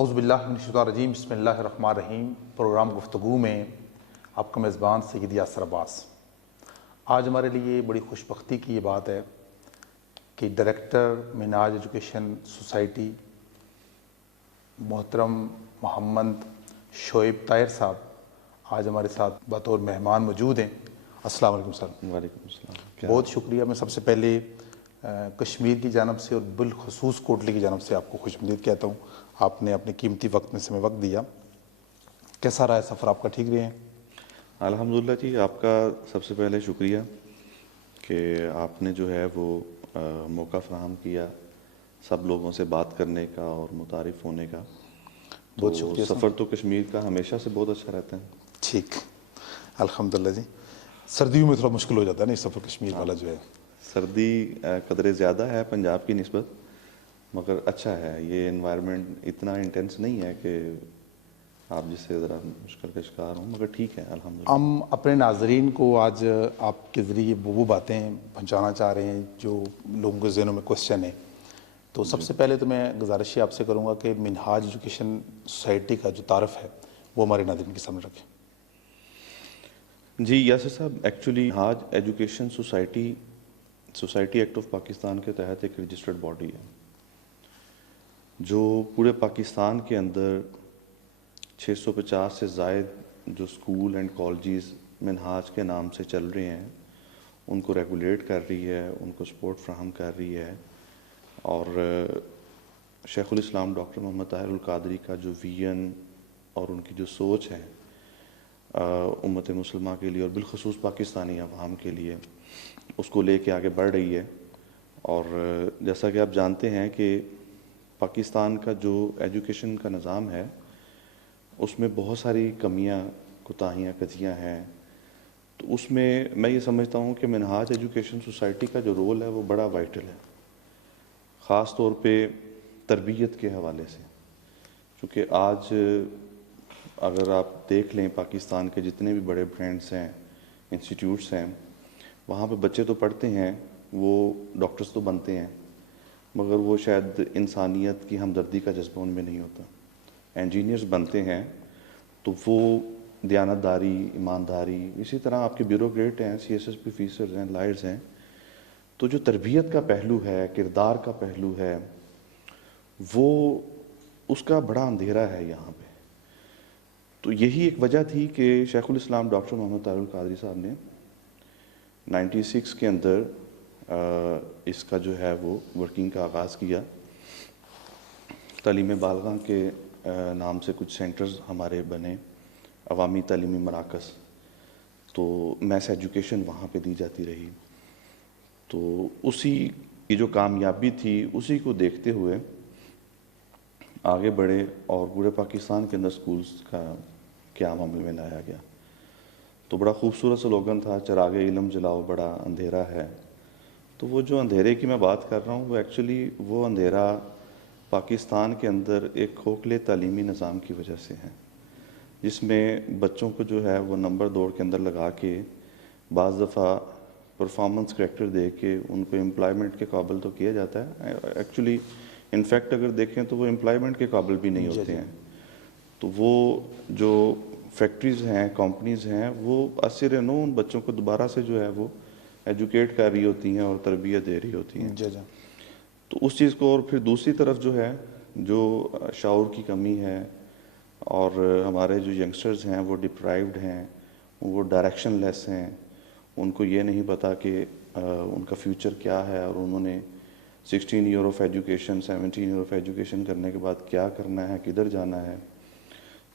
اعوذ باللہ من الشیطان الرجیم، بسم اللہ الرحمن الرحیم۔ پروگرام گفتگو میں آپ کا میزبان سید یاسر عباس۔ آج ہمارے لیے بڑی خوش بختی کی یہ بات ہے کہ ڈائریکٹر منہاج ایجوکیشن سوسائٹی محترم محمد شعیب طاہر صاحب آج ہمارے ساتھ بطور مہمان موجود ہیں۔ السلام علیکم سر۔ وعلیکم السلام۔ بہت شکریہ۔ میں سب سے پہلے کشمیر کی جانب سے اور بالخصوص کوٹلی کی جانب سے آپ کو خوش آمدید کہتا ہوں۔ آپ نے اپنے قیمتی وقت میں سے ہمیں وقت دیا۔ کیسا رہا ہے سفر آپ کا؟ ٹھیک رہے ہیں؟ الحمدللہ جی، آپ کا سب سے پہلے شکریہ کہ آپ نے جو ہے وہ موقع فراہم کیا سب لوگوں سے بات کرنے کا اور متعارف ہونے کا۔ بہت شکریہ۔ سفر تو کشمیر کا ہمیشہ سے بہت اچھا رہتا ہے۔ ٹھیک، الحمدللہ جی۔ سردیوں میں تھوڑا مشکل ہو جاتا ہے نا سفر کشمیر والا جو ہے؟ سردی قدرے زیادہ ہے پنجاب کی نسبت، مگر اچھا ہے۔ یہ انوائرمنٹ اتنا انٹینس نہیں ہے کہ آپ جس سے ذرا مشکل کا شکار ہوں، مگر ٹھیک ہے الحمدللہ۔ ہم اپنے ناظرین کو آج آپ کے ذریعے وہ باتیں پہنچانا چاہ رہے ہیں جو لوگوں کے ذہنوں میں کوشچن ہے۔ تو سب سے پہلے تو میں گزارش آپ سے کروں گا کہ منہاج ایجوکیشن سوسائٹی کا جو تعارف ہے وہ ہمارے ناظرین کے سامنے رکھیں۔ جی یاسر صاحب، actually Minhaj education society act of Pakistan کے تحت ایک رجسٹرڈ باڈی ہے جو پورے پاکستان کے اندر 650 سے زائد جو اسکول اینڈ کالجز منہاج کے نام سے چل رہے ہیں ان کو ریگولیٹ کر رہی ہے، ان کو سپورٹ فراہم کر رہی ہے۔ اور شیخ الاسلام ڈاکٹر محمد طاہر القادری کا جو ویژن اور ان کی جو سوچ ہے امت مسلمہ کے لیے اور بالخصوص پاکستانی عوام کے لیے، اس کو لے کے آگے بڑھ رہی ہے۔ اور جیسا کہ آپ جانتے ہیں کہ پاکستان کا جو ایجوکیشن کا نظام ہے اس میں بہت ساری کمیاں، کوتاہیاں، کجیاں ہیں۔ تو اس میں یہ سمجھتا ہوں کہ منہاج ایجوکیشن سوسائٹی کا جو رول ہے وہ بڑا وائٹل ہے، خاص طور پہ تربیت کے حوالے سے۔ چونکہ آج اگر آپ دیکھ لیں پاکستان کے جتنے بھی بڑے برانڈس ہیں، انسٹیٹیوٹس ہیں، وہاں پہ بچے تو پڑھتے ہیں، وہ ڈاکٹرز تو بنتے ہیں، مگر وہ شاید انسانیت کی ہمدردی کا جذبہ ان میں نہیں ہوتا۔ انجینئرز بنتے ہیں تو وہ دیانتداری، ایمانداری، اسی طرح آپ کے بیوروکریٹ ہیں، C S S P officers ہیں، لائرز ہیں۔ تو جو تربیت کا پہلو ہے، کردار کا پہلو ہے، وہ اس کا بڑا اندھیرا ہے یہاں پہ۔ تو یہی ایک وجہ تھی کہ شیخ الاسلام ڈاکٹر محمد طاہر القادری صاحب نے 96 کے اندر اس کا جو ہے وہ ورکنگ کا آغاز کیا۔ تعلیم بالغاں کے نام سے کچھ سینٹرز ہمارے بنے، عوامی تعلیمی مراکز، تو میس ایجوکیشن وہاں پہ دی جاتی رہی۔ تو اسی کی جو کامیابی تھی اسی کو دیکھتے ہوئے آگے بڑھے اور پورے پاکستان کے اندر سکولز کا قیام عمل میں لایا گیا۔ تو بڑا خوبصورت سلوگن تھا، چراغ علم جلاؤ بڑا اندھیرا ہے۔ تو وہ جو اندھیرے کی میں بات کر رہا ہوں وہ ایکچولی وہ اندھیرا پاکستان کے اندر ایک کھوکھلے تعلیمی نظام کی وجہ سے ہے، جس میں بچوں کو جو ہے وہ نمبر دوڑ کے اندر لگا کے بعض دفعہ پرفارمنس کریکٹر دے کے ان کو امپلائمنٹ کے قابل تو کیا جاتا ہے، ایکچولی انفیکٹ اگر دیکھیں تو وہ امپلائمنٹ کے قابل بھی نہیں ہوتے ہیں۔ تو وہ جو فیکٹریز ہیں، کمپنیز ہیں، وہ اثر نو ان بچوں کو دوبارہ سے جو ہے وہ ایجوکیٹ کر رہی ہوتی ہیں اور تربیت دے رہی ہوتی ہیں۔ تو اس چیز کو، اور پھر دوسری طرف جو ہے جو شعور کی کمی ہے اور ہمارے جو ینگسٹرز ہیں وہ ڈپرائیوڈ ہیں، وہ ڈائریکشن لیس ہیں، ان کو یہ نہیں پتا کہ ان کا فیوچر کیا ہے اور انہوں نے 16 year of education, 17 year of education کرنے کے بعد کیا کرنا ہے، کدھر جانا ہے۔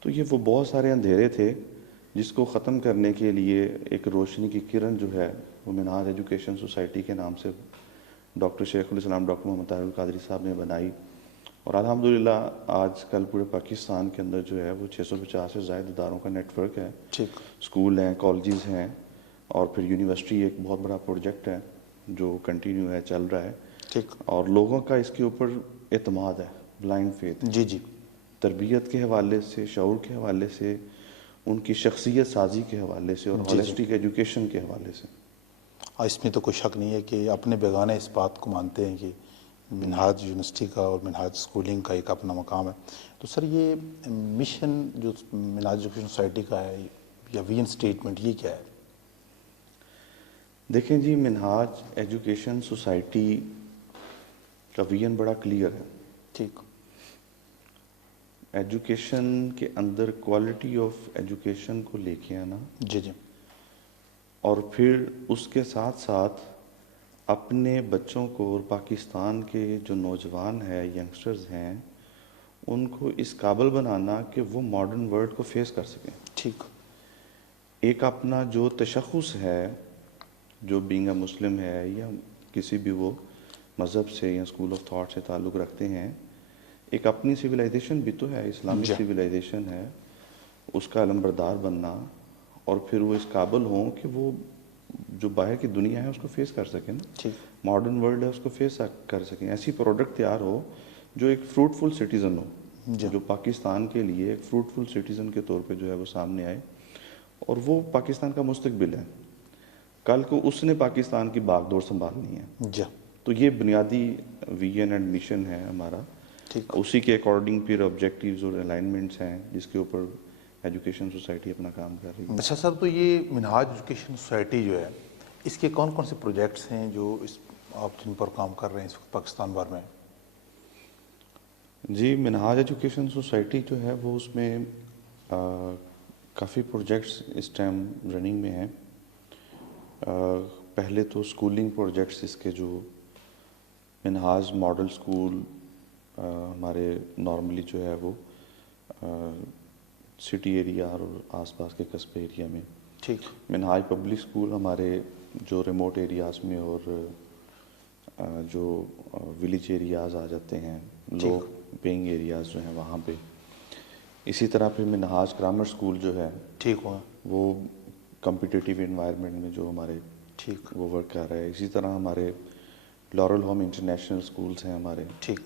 تو یہ وہ بہت سارے اندھیرے تھے جس کو ختم کرنے کے لیے ایک روشنی کی کرن جو ہے وہ منہاج ایجوکیشن سوسائٹی کے نام سے ڈاکٹر شیخ الاسلام ڈاکٹر محمد طاہر القادری صاحب نے بنائی۔ اور الحمدللہ آج کل پورے پاکستان کے اندر جو ہے وہ 650 سے زائد اداروں کا نیٹ ورک ہے۔ اسکول ہیں، کالجز ہیں، اور پھر یونیورسٹی ایک بہت بڑا پروجیکٹ ہے جو کنٹینیو ہے، چل رہا ہے۔ اور لوگوں کا اس کے اوپر اعتماد ہے، بلائنڈ فیتھ۔ تربیت کے حوالے سے، شعور کے حوالے سے، ان کی شخصیت سازی کے حوالے سے، اور ہولسٹک ایجوکیشن کے حوالے سے۔ اس میں تو کوئی شک نہیں ہے کہ اپنے بیگانے اس بات کو مانتے ہیں کہ منہاج یونیورسٹی کا اور منہاج اسکولنگ کا ایک اپنا مقام ہے. تو سر یہ مشن جو منہاج ایجوکیشن سوسائٹی کا ہے یا ویژن اسٹیٹمنٹ یہ کیا ہے؟ دیکھیں جی، منہاج ایجوکیشن سوسائٹی کا ویژن بڑا کلیئر ہے. ٹھیک. ایجوکیشن کے اندر کوالٹی آف ایجوکیشن کو لے کے آنا، جی جی. اور پھر اس کے ساتھ ساتھ اپنے بچوں کو اور پاکستان کے جو نوجوان ہیں، ینگسٹرز ہیں، ان کو اس قابل بنانا کہ وہ ماڈرن ورلڈ کو فیس کر سکیں. ٹھیک. ایک اپنا جو تشخص ہے، جو بینگ اے مسلم ہے یا کسی بھی وہ مذہب سے یا اسکول آف تھاٹ سے تعلق رکھتے ہیں، ایک اپنی سویلائزیشن بھی تو ہے، اسلامک جی. سویلائزیشن ہے، اس کا علمبردار بننا، اور پھر وہ اس قابل ہوں کہ وہ جو باہر کی دنیا ہے اس کو فیس کر سکیں نا، ٹھیک. ماڈرن ورلڈ ہے اس کو فیس کر سکیں. ایسی پروڈکٹ تیار ہو جو ایک فروٹفل سٹیزن ہو، جی. جو پاکستان کے لیے ایک فروٹفل سٹیزن کے طور پہ جو ہے وہ سامنے آئے، اور وہ پاکستان کا مستقبل ہے. کل کو اس نے پاکستان کی باغ دور سنبھالنی ہے. جی. تو یہ بنیادی ویژن اینڈ مشن ہے ہمارا. ٹھیک. اسی کے اکارڈنگ پھر آبجیکٹیوز اور الائنمنٹس ہیں جس کے اوپر ایجوکیشن سوسائٹی اپنا کام کر رہی ہے. اچھا سر، تو یہ منہاج ایجوکیشن سوسائٹی جو ہے، اس کے کون کون سے پروجیکٹس ہیں جو آپ جن پر کام کر رہے ہیں اس وقت پاکستان بھر میں؟ جی، منہاج ایجوکیشن سوسائٹی جو ہے وہ اس میں کافی پروجیکٹس اس ٹائم رننگ میں ہیں. پہلے تو اسکولنگ پروجیکٹس اس کے جو منہاج ماڈل اسکول ہمارے نارملی جو ہے وہ سٹی ایریا اور آس پاس کے قصبے ایریا میں. ٹھیک. منہاج پبلک اسکول ہمارے جو ریموٹ ایریاز میں اور جو ولیج ایریاز آ جاتے ہیں، لو پینگ ایریاز جو ہیں وہاں پہ. اسی طرح پھر منہاج گرامر اسکول جو ہے ٹھیک ہوا. وہ کمپٹیٹیو انوائرمنٹ میں جو ہمارے ٹھیک. وہ ورک کر رہا ہے. اسی طرح ہمارے لورل ہوم انٹرنیشنل اسکولس ہیں ہمارے، ٹھیک.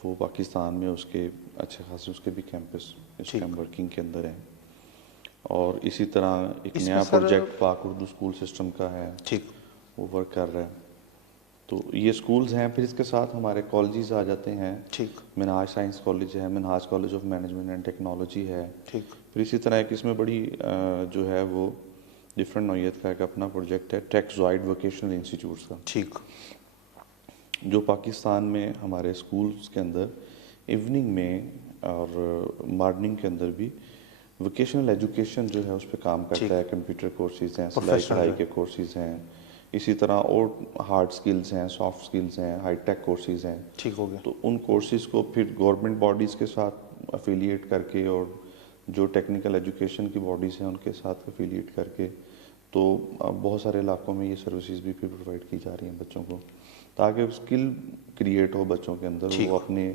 وہ پاکستان میں اس کے اچھے خاصے اس کے بھی کیمپس اس ٹائم ورکنگ کے اندر ہیں. اور اسی طرح ایک اس میں نیا سر پروجیکٹ پاک اردو اسکول سسٹم کا ہے، ٹھیک. وہ ورک کر رہا ہے. تو یہ اسکولز ہیں. پھر اس کے ساتھ ہمارے کالجز آ جاتے ہیں. ٹھیک. منہاج سائنس کالج ہے، Minhaj college of management and technology ہے. ٹھیک. پھر اسی طرح ایک اس میں بڑی جو ہے وہ ڈفرینٹ نوعیت کا ایک اپنا پروجیکٹ ہے ٹیکزوائڈ ووکیشنل انسٹیٹیوٹس کا، ٹھیک. جو پاکستان میں ہمارے اسکولس کے اندر ایوننگ میں اور مارننگ کے اندر بھی ووکیشنل ایجوکیشن جو ہے اس پہ کام کرتا ہے. کمپیوٹر کورسز ہیں، سلائی کڑھائی کے کورسز ہیں، اسی طرح اور ہارڈ سکلز ہیں، سافٹ سکلز ہیں، ہائی ٹیک کورسز ہیں. ٹھیک ہو گیا. تو ان کورسز کو پھر گورنمنٹ باڈیز کے ساتھ افیلیٹ کر کے اور جو ٹیکنیکل ایجوکیشن کی باڈیز ہیں ان کے ساتھ افیلیٹ کر کے، تو بہت سارے علاقوں میں یہ سروسز بھی پھر پرووائڈ کی جا رہی ہیں بچوں کو، تاکہ اسکل کریٹ ہو بچوں کے اندر، وہ اپنے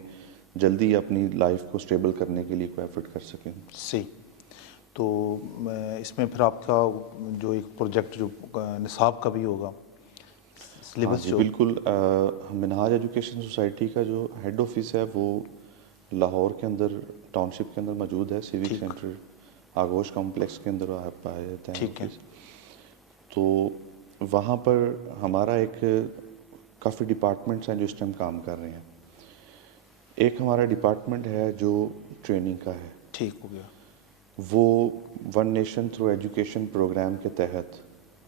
جلدی اپنی لائف کو اسٹیبل کرنے کے لیے کوئی ایفرٹ کر سکیں. صحیح. تو اس میں پھر آپ کا جو ایک پروجیکٹ جو نصاب کا بھی ہوگا، سلیبس جی جو بالکل. منہاج ایجوکیشن سوسائٹی کا جو ہیڈ آفس ہے وہ لاہور کے اندر ٹاؤن شپ کے اندر موجود ہے، سیوک سینٹر آگوش کمپلیکس کے اندر پایا جاتا ہے. ٹھیک ہے. تو وہاں پر ہمارا ایک کافی ڈپارٹمنٹس ہیں جو اس ٹائم کام کر رہے ہیں. ایک ہمارا ڈپارٹمنٹ ہے جو ٹریننگ کا ہے. ٹھیک ہو گیا. وہ one nation through education programme کے تحت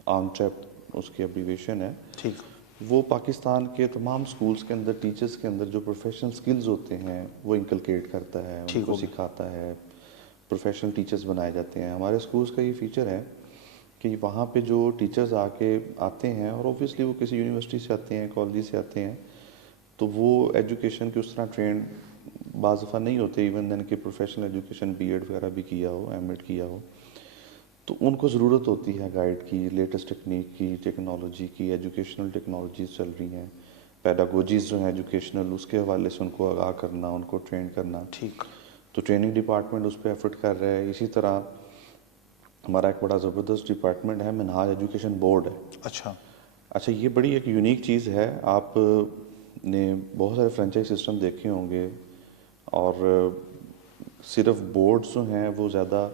آمٹیپ اس کی ابریویشن ہے. ٹھیک. وہ پاکستان کے تمام سکولز کے اندر ٹیچرز کے اندر جو پروفیشنل سکلز ہوتے ہیں وہ انکلکیٹ کرتا ہے، ان کو سکھاتا ہے. پروفیشنل ٹیچرز بنائے جاتے ہیں. ہمارے سکولز کا یہ فیچر ہے کہ وہاں پہ جو ٹیچرز آتے ہیں، اور اوبویسلی وہ کسی یونیورسٹی سے آتے ہیں، کالج سے آتے ہیں، تو وہ ایجوکیشن کی اس طرح ٹرینڈ بعض دفعہ نہیں ہوتے، ایون دین کہ پروفیشنل ایجوکیشن بی ایڈ وغیرہ بھی کیا ہو، ایم ایڈ کیا ہو. تو ان کو ضرورت ہوتی ہے گائیڈ کی، لیٹسٹ ٹیکنیک کی، ٹیکنالوجی کی. ایجوکیشنل ٹیکنالوجیز چل رہی ہیں، پیڈاگوجیز جو ہیں ایجوکیشنل، اس کے حوالے سے ان کو آگاہ کرنا، ان کو ٹرین کرنا. ٹھیک. تو ٹریننگ ڈپارٹمنٹ اس پہ ایفرٹ کر رہا ہے. اسی طرح ہمارا ایک بڑا زبردست ڈپارٹمنٹ ہے، منہاج ایجوکیشن بورڈ ہے. اچھا یہ بڑی ایک یونیک چیز ہے. آپ نے بہت سارے فرینچائز سسٹم دیکھے ہوں گے، اور صرف بورڈز جو ہیں وہ زیادہ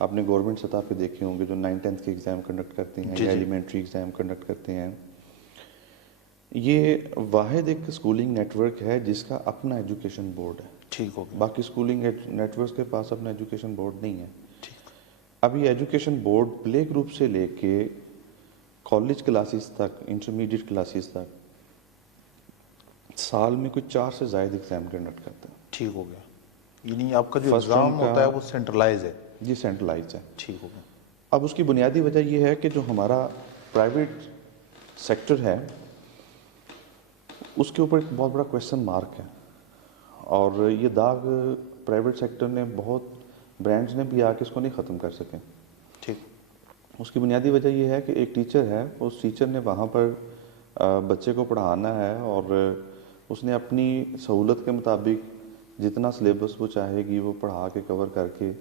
آپ نے گورنمنٹ سطح پہ دیکھے ہوں گے جو 9th 10th کے ایگزام کنڈکٹ کرتے ہیں یا ایلیمنٹری ایگزام کنڈکٹ کرتے ہیں. یہ واحد ایک اسکولنگ نیٹ ورک ہے جس کا اپنا ایجوکیشن بورڈ ہے. ٹھیک ہو گیا. باقی اسکولنگ نیٹ ورکس کے پاس اپنا ایجوکیشن بورڈ نہیں ہے. ٹھیک. اب یہ ایجوکیشن بورڈ پلے گروپ سے لے کے کالج کلاسز تک، انٹرمیڈیٹ کلاسز تک سال میں کچھ 4 سے زائد ایگزام کنڈکٹ کرتا ہے. ٹھیک ہو گیا. یعنی آپ کا جو First ایگزام term کا- ہوتا ہے وہ سینٹرلائز ہے. جی سینٹرلائز ہے. ٹھیک ہو گیا. اب اس کی بنیادی وجہ یہ ہے کہ جو ہمارا پرائیویٹ سیکٹر ہے اس کے اوپر ایک بہت بڑا کویشچن مارک ہے، اور یہ داغ پرائیویٹ سیکٹر نے بہت برانڈز نے بھی آ کے اس کو نہیں ختم کر سکے. ٹھیک. اس کی بنیادی وجہ یہ ہے کہ ایک ٹیچر ہے، اس ٹیچر نے وہاں پر بچے کو پڑھانا ہے، اور اس نے اپنی سہولت کے مطابق جتنا سلیبس وہ چاہے گی وہ پڑھا کے کور کر کے.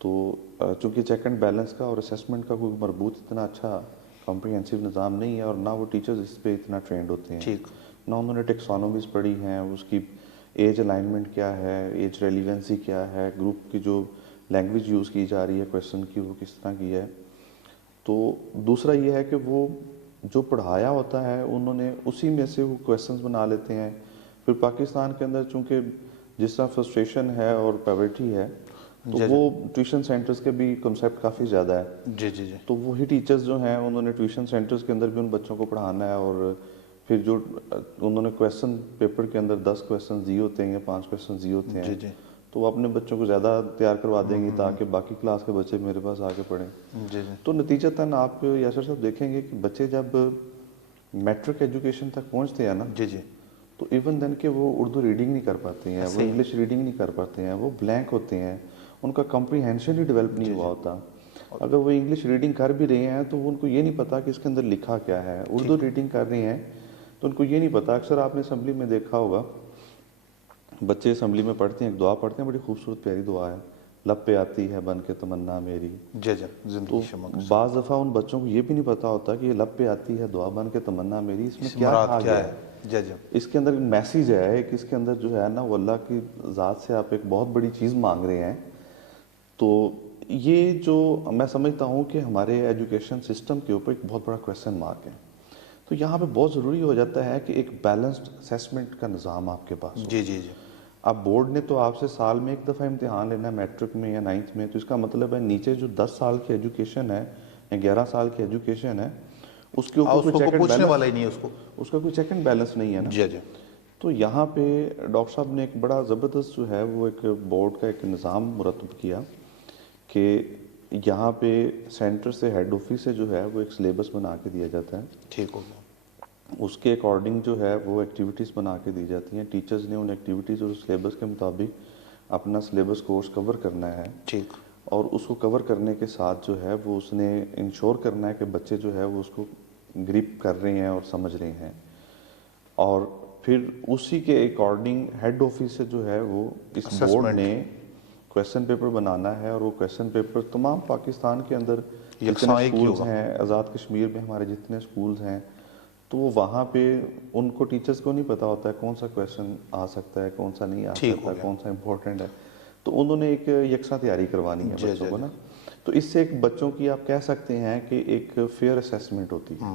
تو چونکہ چیک اینڈ بیلنس کا اور اسیسمنٹ کا کوئی مربوط اتنا اچھا کمپریہنسو نظام نہیں ہے، اور نہ وہ ٹیچرز اس پہ اتنا ٹرینڈ ہوتے ہیں. ٹھیک. نہ انہوں نے ٹیکسانومیز پڑھی ہیں، اس کی ایج الائنمنٹ کیا ہے، ایج ریلیونسی کیا ہے، گروپ کی جو لینگویج یوز کی جا رہی ہے کویشچن کی وہ کس طرح کی ہے. تو دوسرا یہ ہے کہ وہ جو پڑھایا ہوتا ہے انہوں نے اسی میں سے وہ کویشچنز بنا لیتے ہیں. پھر پاکستان کے اندر چونکہ جس طرح فرسٹریشن ہے اور پیورٹی ہے تو وہ ٹیوشن سینٹرز کے بھی کنسیپٹ کافی زیادہ ہے. جی جی جی. تو وہی ٹیچرز جو ہیں انہوں نے ٹیوشن سینٹرز کے اندر بھی ان بچوں کو پڑھانا ہے، اور پھر جو انہوں نے کویشچن پیپر کے اندر 10 کویشچن دی ہوتے ہیں یا 5 کویشچن دی ہوتے جی ہیں، جی. تو وہ اپنے بچوں کو زیادہ تیار کروا دیں گی تاکہ باقی کلاس کے بچے میرے پاس آ کے پڑھیں. جی جی. تو نتیجتاً آپ یاسر صاحب دیکھیں گے کہ بچے جب میٹرک ایجوکیشن تک پہنچتے ہیں نا، جی جی. تو ایون دین کہ وہ اردو ریڈنگ نہیں کر پاتے ہیں، وہ صحیح. انگلش ریڈنگ نہیں کر پاتے ہیں، وہ بلینک ہوتے ہیں، ان کا کمپریہنشن ہی ڈیولپ نہیں ہوا ہوتا. اگر وہ انگلش ریڈنگ کر بھی رہے ہیں تو ان کو یہ نہیں پتا کہ اس کے اندر لکھا کیا ہے. اردو ریڈنگ کر رہے ہیں تو ان کو یہ نہیں پتا. اکثر آپ نے اسمبلی میں دیکھا ہوگا بچے اسمبلی میں پڑھتے ہیں، ایک دعا پڑھتے ہیں، بڑی خوبصورت پیاری دعا ہے، لب پہ آتی ہے بن کے تمنا میری. جی جی. تو زندگی شمع. بعض دفعہ ان بچوں کو یہ بھی نہیں پتا ہوتا کہ یہ لب پہ آتی ہے دعا بن کے تمنا میری، اس میں کیا کہا گیا ہے. جی جی. اس کے اندر میسیج ہے ایک، اس کے اندر جو ہے نا وہ اللہ کی ذات سے آپ ایک بہت بڑی چیز مانگ رہے ہیں. تو یہ جو میں سمجھتا ہوں کہ ہمارے ایجوکیشن سسٹم کے اوپر ایک بہت بڑا کویشچن مارک ہے. تو یہاں پہ بہت ضروری ہو جاتا ہے کہ ایک بیلنسڈ اسیسمنٹ کا نظام آپ کے پاس ہو. جی جی جی. اب بورڈ نے تو آپ سے سال میں ایک دفعہ امتحان لینا ہے میٹرک میں یا 9th میں، تو اس کا مطلب ہے نیچے جو 10 سال کی ایجوکیشن ہے یا 11 سال کی ایجوکیشن ہے اس کے اوپر کوئی چیک اینڈ پوچھنے والا ہی بیلنس، نہیں ہے اس کا کوئی چیک اینڈ بیلنس نہیں ہے نا. جی جی. تو یہاں پہ ڈاکٹر صاحب نے ایک بڑا زبردست جو ہے وہ ایک بورڈ کا ایک نظام مرتب کیا کہ یہاں پہ سینٹر سے ہیڈ آفس سے جو ہے وہ ایک سلیبس بنا کے دیا جاتا ہے. ٹھیک ہو گیا. اس کے اکارڈنگ جو ہے وہ ایکٹیویٹیز بنا کے دی جاتی ہیں. ٹیچرز نے ان ایکٹیویٹیز اور سلیبس کے مطابق اپنا سلیبس کورس کور کرنا ہے. ٹھیک. اور اس کو کور کرنے کے ساتھ جو ہے وہ اس نے انشور کرنا ہے کہ بچے جو ہے وہ اس کو گریپ کر رہے ہیں اور سمجھ رہے ہیں. اور پھر اسی کے اکارڈنگ ہیڈ آفس سے جو ہے وہ اس بورڈ نے کویشچن پیپر بنانا ہے، اور وہ کویشچن پیپر تمام پاکستان کے اندر جتنے اسکولز ہیں، آزاد کشمیر میں ہمارے جتنے اسکولز ہیں، تو وہ وہاں پہ ان کو ٹیچرز کو نہیں پتا ہوتا ہے کون سا کویشچن آ سکتا ہے، کون سا نہیں آ سکتا، کون سا امپورٹنٹ ہے. تو انہوں نے ایک یکساں تیاری کروانی ہے بچوں کو نا. تو اس سے ایک بچوں کی آپ کہہ سکتے ہیں کہ ایک فیئر اسیسمنٹ ہوتی ہے.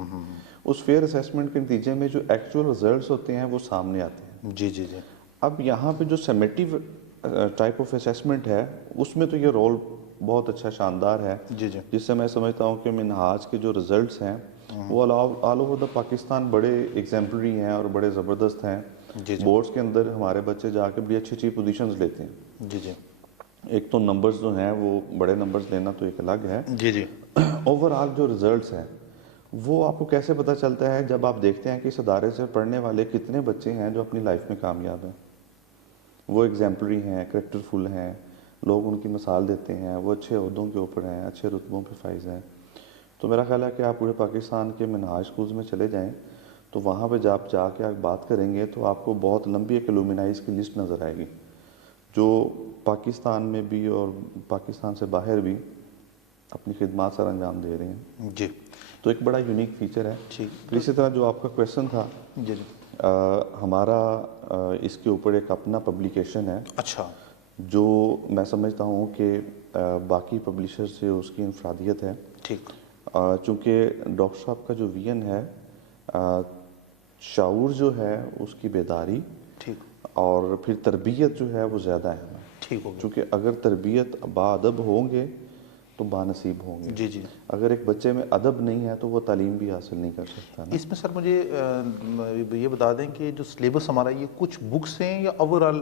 اس فیئر اسیسمنٹ کے نتیجے میں جو ایکچوئل رزلٹس ہوتے ہیں وہ سامنے آتے ہیں. جی جی جی. اب یہاں پہ جو سمیٹیو ٹائپ آف اسیسمنٹ ہے اس میں تو یہ رول بہت اچھا شاندار ہے. جی جی. جس سے میں سمجھتا ہوں کہ منہاج کے جو رزلٹس ہیں وہ آل اوور دا پاکستان بڑے ایگزامپلری ہیں اور بڑے زبردست ہیں. بورڈز کے اندر ہمارے بچے جا کے بڑی اچھی اچھی پوزیشنز لیتے ہیں. جی جی. ایک تو نمبرز جو ہیں وہ بڑے نمبرز لینا تو ایک الگ ہے. جی جی. اوور آل جو رزلٹس ہیں وہ آپ کو کیسے پتہ چلتا ہے جب آپ دیکھتے ہیں کہ اس ادارے سے پڑھنے والے کتنے بچے ہیں جو اپنی لائف میں کامیاب ہیں، وہ ایگزامپلری ہیں، کریکٹر فل ہیں، لوگ ان کی مثال دیتے ہیں، وہ اچھے عہدوں کے اوپر ہیں، اچھے رتبوں پہ فائز ہیں. تو میرا خیال ہے کہ آپ پورے پاکستان کے منہاج اسکولز میں چلے جائیں تو وہاں پہ جب جا کے آپ بات کریں گے تو آپ کو بہت لمبی ایک الومنائز کی لسٹ نظر آئے گی جو پاکستان میں بھی اور پاکستان سے باہر بھی اپنی خدمات سر انجام دے رہے ہیں. جی. تو ایک بڑا یونیک فیچر ہے. ٹھیک. اسی طرح جو آپ کا کویشچن تھا، جی جی. ہمارا اس کے اوپر ایک اپنا پبلیکیشن ہے. اچھا. جو میں سمجھتا ہوں کہ باقی پبلشر سے اس کی انفرادیت ہے. ٹھیک. چونکہ ڈاکٹر صاحب کا جو ویژن ہے شعور جو ہے اس کی بیداری ٹھیک اور پھر تربیت جو ہے وہ زیادہ اہم ہے. ٹھیک ہو گیا. چونکہ اگر تربیت باادب ہوں گے تو بانصیب ہوں گے. جی جی. اگر ایک بچے میں ادب نہیں ہے تو وہ تعلیم بھی حاصل نہیں کر سکتا نا. اس میں سر مجھے یہ بتا دیں کہ جو سلیبس ہمارا یہ کچھ بکس ہیں یا اوور آل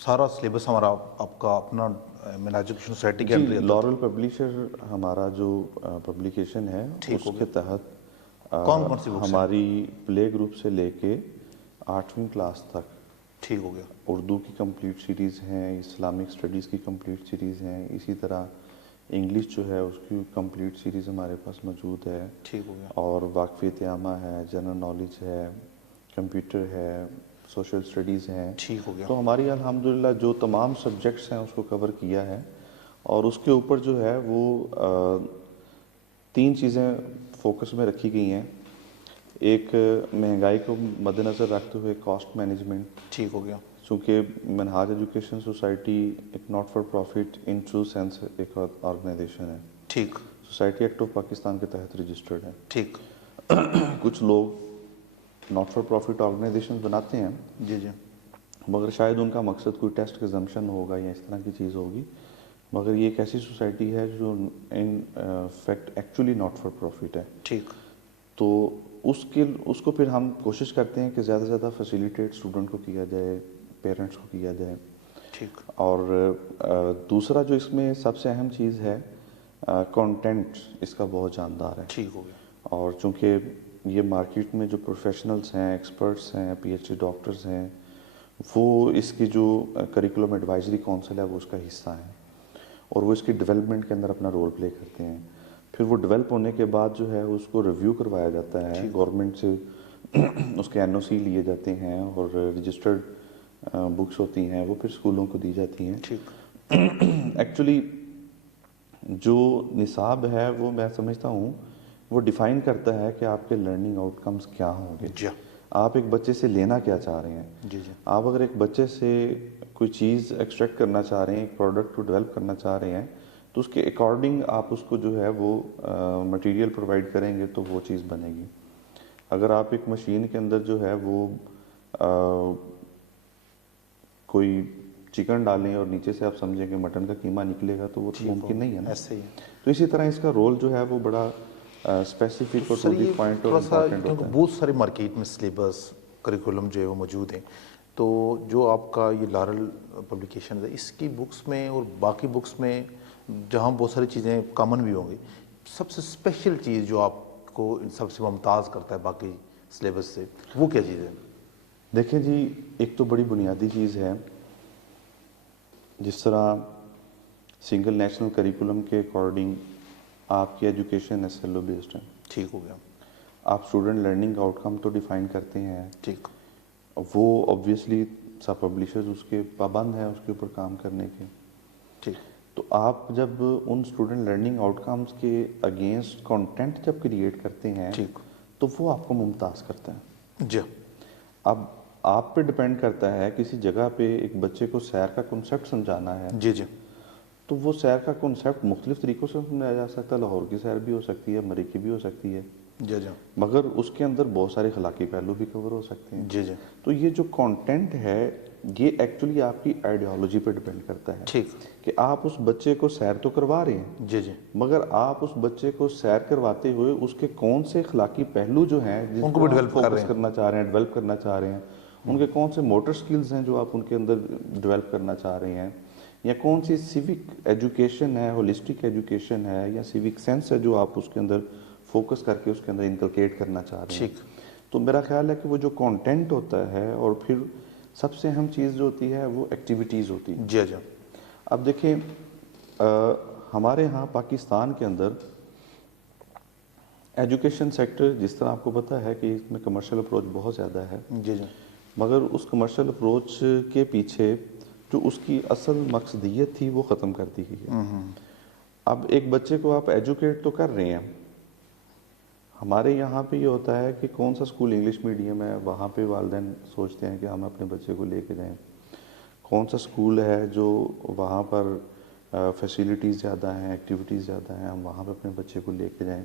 سارا سلیبس ہمارا آپ کا اپنا منہاج ایجوکیشن سوسائٹی کے جی اندر ہے؟ لورل پبلیشر ہمارا جو پبلیکیشن ہے ٹھیک ہو اس گیا. کے تحت کون کون سی بکس ہیں؟ ہماری پلے گروپ سے لے کے 8ویں کلاس تک ٹھیک ہو گیا. اردو کی کمپلیٹ سیریز ہیں, اسلامک اسٹڈیز کی کمپلیٹ سیریز ہیں, اسی طرح انگلش جو ہے اس کی کمپلیٹ سیریز ہمارے پاس موجود ہے, ٹھیک ہو گیا. اور واقفیت عامہ ہے, جنرل نالج ہے, کمپیوٹر ہے, سوشل اسٹڈیز ہیں. ٹھیک ہو گیا. تو ہماری الحمدللہ جو تمام سبجیکٹس ہیں اس کو کور کیا ہے, اور اس کے اوپر جو ہے وہ 3 چیزیں فوکس میں رکھی گئی ہیں. ایک مہنگائی کو مد نظر رکھتے ہوئے کاسٹ مینجمنٹ, ٹھیک ہو گیا. چونکہ منہاج ایجوکیشن سوسائٹی ایک not for profit in true sense ایک آرگنائزیشن ہے, ٹھیک سوسائٹی ایکٹ آف پاکستان کے تحت رجسٹرڈ ہے. ٹھیک. کچھ لوگ ناٹ فار پروفٹ آرگنائزیشن بناتے ہیں جی جی. مگر شاید ان کا مقصد کوئی ٹیسٹ کنزمپشن ہوگا یا اس طرح کی چیز ہوگی, مگر یہ ایک ایسی سوسائٹی ہے جو in fact actually not for profit ہے. ٹھیک. تو اس کو پھر ہم کوشش کرتے ہیں کہ زیادہ سے زیادہ فیسیلیٹیٹ اسٹوڈنٹ کو کیا جائے, پیرنٹس کو کیا جائے. ٹھیک. اور دوسرا جو اس میں سب سے اہم چیز ہے کانٹینٹ اس کا بہت جاندار ہے. ٹھیک ہو گیا. اور چونکہ یہ مارکیٹ میں جو پروفیشنلز ہیں, ایکسپرٹس ہیں, پی ایچ ڈی ڈاکٹرز ہیں, وہ اس کی جو کریکولم ایڈوائزری کونسل ہے وہ اس کا حصہ ہیں, اور وہ اس کی ڈیولپمنٹ کے اندر اپنا رول پلے کرتے ہیں. پھر وہ ڈیولپ ہونے کے بعد جو ہے اس کو ریویو کروایا جاتا ہے گورنمنٹ سے, اس کے NOC لیے جاتے ہیں, اور رجسٹرڈ بکس ہوتی ہیں وہ پھر اسکولوں کو دی جاتی ہیں. ٹھیک. ایکچولی جو نصاب ہے وہ میں سمجھتا ہوں وہ ڈیفائن کرتا ہے کہ آپ کے لرننگ آؤٹ کمز کیا ہوں گے, جی آپ ایک بچے سے لینا کیا چاہ رہے ہیں. جی جی. آپ اگر ایک بچے سے کوئی چیز ایکسٹریکٹ کرنا چاہ رہے ہیں, ایک پروڈکٹ کو ڈیولپ کرنا چاہ رہے ہیں, تو اس کے اکارڈنگ آپ اس کو جو ہے وہ مٹیریل پرووائڈ کریں گے تو وہ چیز بنے گی. اگر آپ ایک مشین کے اندر جو ہے وہ کوئی چکن ڈالیں اور نیچے سے آپ سمجھیں کہ مٹن کا قیمہ نکلے گا تو وہ ممکن نہیں ہے نا. ایسے ہی ہے. تو اسی طرح اس کا رول جو ہے وہ بڑا اسپیسیفک اور ٹو دی پوائنٹ اور امپورٹنٹ ہوتا ہے. بہت سارے مارکیٹ میں سلیبس کریکولم جو ہے وہ موجود ہیں, تو جو آپ کا یہ لارل پبلیکیشن ہے اس کی بکس میں اور باقی بکس میں جہاں بہت ساری چیزیں کامن بھی ہوں گی, سب سے اسپیشل چیز جو آپ کو سب سے ممتاز کرتا ہے باقی سلیبس سے, وہ کیا چیز ہے؟ دیکھیں جی, ایک تو بڑی بنیادی چیز ہے, جس طرح سنگل نیشنل کریکولم کے اکارڈنگ آپ کی ایجوکیشن SLO بیسڈ ہے. ٹھیک ہو گیا. آپ اسٹوڈنٹ لرننگ آؤٹ کم تو ڈیفائن کرتے ہیں, ٹھیک. وہ آبویسلی سب پبلیشرز اس کے پابند ہیں اس کے اوپر کام کرنے کے. ٹھیک. تو آپ جب ان اسٹوڈنٹ لرننگ آؤٹ کمز کے اگینسٹ کانٹینٹ جب کریٹ کرتے ہیں ٹھیک. تو وہ آپ کو ممتاز کرتا ہے. جی. اب آپ پہ ڈپینڈ کرتا ہے, کسی جگہ پہ ایک بچے کو سیر کا کنسیپٹ سمجھانا ہے, جی جی. تو وہ سیر کا کنسیپٹ مختلف طریقوں سے سمجھایا جا سکتا ہے. لاہور کی سیر بھی ہو سکتی ہے, مری کی بھی ہو سکتی ہے, جی جی. مگر اس کے اندر بہت سارے اخلاقی پہلو بھی کور ہو سکتے ہیں. جی جی. تو یہ جو کانٹینٹ ہے یہ ایکچولی آپ کی آئیڈیالوجی پہ ڈپینڈ کرتا ہے. ٹھیک. کہ آپ اس بچے کو سیر تو کروا رہے ہیں, جی جی, مگر آپ اس بچے کو سیر کرواتے ہوئے اس کے کون سے اخلاقی پہلو جو ہیں جن ان کو کو بھی آپ ڈیولپ کر رہے فوکس ہیں. کرنا چاہ رہے ہیں, ڈیولپ کرنا چاہ رہے ہیں, ان کے کون سے موٹر سکلز ہیں جو آپ ان کے اندر ڈیولپ کرنا چاہ رہے ہیں, یا کون سی سیوک ایجوکیشن ہے, ہولسٹک ایجوکیشن ہے, یا سیوک سینس ہے جو آپ اس کے اندر فوکس کر کے اس کے اندر انکلکیٹ کرنا چاہ رہے ہیں. ٹھیک. تو میرا خیال ہے کہ وہ جو کانٹینٹ ہوتا ہے, اور پھر سب سے اہم چیز جو ہوتی ہے وہ ایکٹیویٹیز ہوتی ہیں. جی جی. اب دیکھیں ہمارے ہاں پاکستان کے اندر ایجوکیشن سیکٹر جس طرح آپ کو پتہ ہے کہ اس میں کمرشل اپروچ بہت زیادہ ہے, جی جی. مگر اس کمرشل اپروچ کے پیچھے جو اس کی اصل مقصدیت تھی وہ ختم کر دی گئی ہے. اب ایک بچے کو آپ ایجوکیٹ تو کر رہے ہیں, ہمارے یہاں پہ یہ ہوتا ہے کہ کون سا اسکول انگلش میڈیم ہے, وہاں پہ والدین سوچتے ہیں کہ ہم اپنے بچے کو لے کے جائیں. کون سا اسکول ہے جو وہاں پر فیسیلیٹیز زیادہ ہیں, ایکٹیویٹیز زیادہ ہیں, ہم وہاں پہ اپنے بچے کو لے کے جائیں.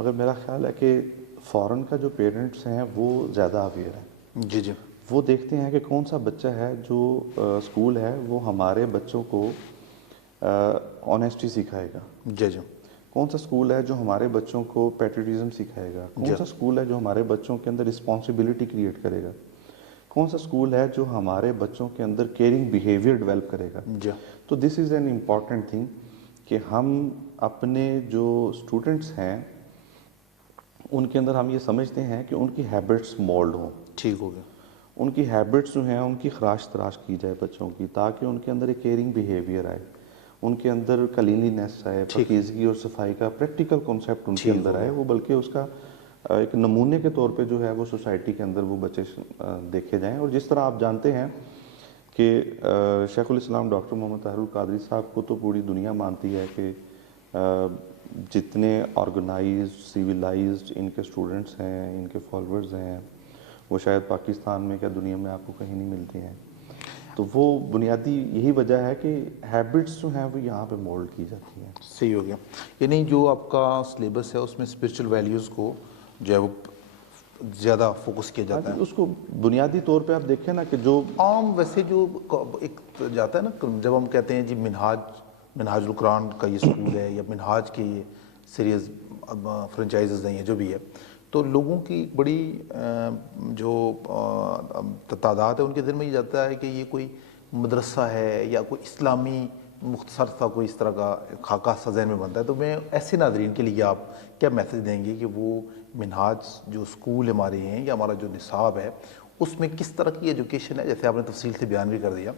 مگر میرا خیال ہے کہ فورن کا جو پیرنٹس ہیں وہ زیادہ اویئر ہیں. جی جی وہ دیکھتے ہیں کہ کون سا بچہ ہے جو اسکول ہے وہ ہمارے بچوں کو آنیسٹی سکھائے گا, جی جی کون سا اسکول ہے جو ہمارے بچوں کو پیٹریٹزم سکھائے گا, کون سا اسکول ہے جو ہمارے بچوں کے اندر رسپانسبلٹی کریٹ کرے گا, کون سا اسکول ہے جو ہمارے بچوں کے اندر کیئرنگ بیہیویئر ڈیولپ کرے گا. جی تو دس از این امپورٹنٹ تھنگ کہ ہم اپنے جو اسٹوڈنٹس ہیں ان کے اندر ہم یہ سمجھتے ہیں کہ ان کی ہیبٹس مولڈ ہوں, ٹھیک ہو گیا. ان کی ہیبٹس جو ہیں ان کی خراش تراش کی جائے بچوں کی, تاکہ ان کے اندر ایک کیئرنگ بیہیویئر آئے, ان کے اندر کلینلینس آئے, پاکیزگی اور صفائی کا پریکٹیکل کانسیپٹ ان کے اندر آئے, وہ بلکہ اس کا ایک نمونے کے طور پہ جو ہے وہ سوسائٹی کے اندر وہ بچے دیکھے جائیں. اور جس طرح آپ جانتے ہیں کہ شیخ الاسلام ڈاکٹر محمد طاہر القادری صاحب کو تو پوری دنیا مانتی ہے کہ جتنے آرگنائزڈ سیویلائزڈ ان کے اسٹوڈنٹس ہیں, ان کے فالوورز ہیں, وہ شاید پاکستان میں کیا دنیا میں آپ کو کہیں نہیں ملتے ہیں. تو وہ بنیادی یہی وجہ ہے کہ ہیبٹس جو ہیں وہ یہاں پہ مولڈ کی جاتی ہیں. صحیح ہو گیا. یعنی جو آپ کا سلیبس ہے اس میں اسپرچل ویلیوز کو جو ہے وہ زیادہ فوکس کیا جاتا ہے. اس کو بنیادی طور پہ آپ دیکھیں نا کہ جو عام ویسے جو ایک جاتا ہے نا, جب ہم کہتے ہیں جی منہاج القرآن کا یہ اسکول ہے یا منہاج کی یہ سیریز فرنچائزز ہیں جو بھی ہے, تو لوگوں کی بڑی جو تعداد ہے ان کے ذہن میں یہ جاتا ہے کہ یہ کوئی مدرسہ ہے یا کوئی اسلامی مختصر سا کوئی اس طرح کا خاکہ سا ذہن میں بنتا ہے. تو میں ایسے ناظرین کے لیے آپ کیا میسج دیں گے کہ وہ منہاج جو اسکول ہمارے ہیں یا ہمارا جو نصاب ہے اس میں کس طرح کی ایجوکیشن ہے, جیسے آپ نے تفصیل سے بیان بھی کر دیا,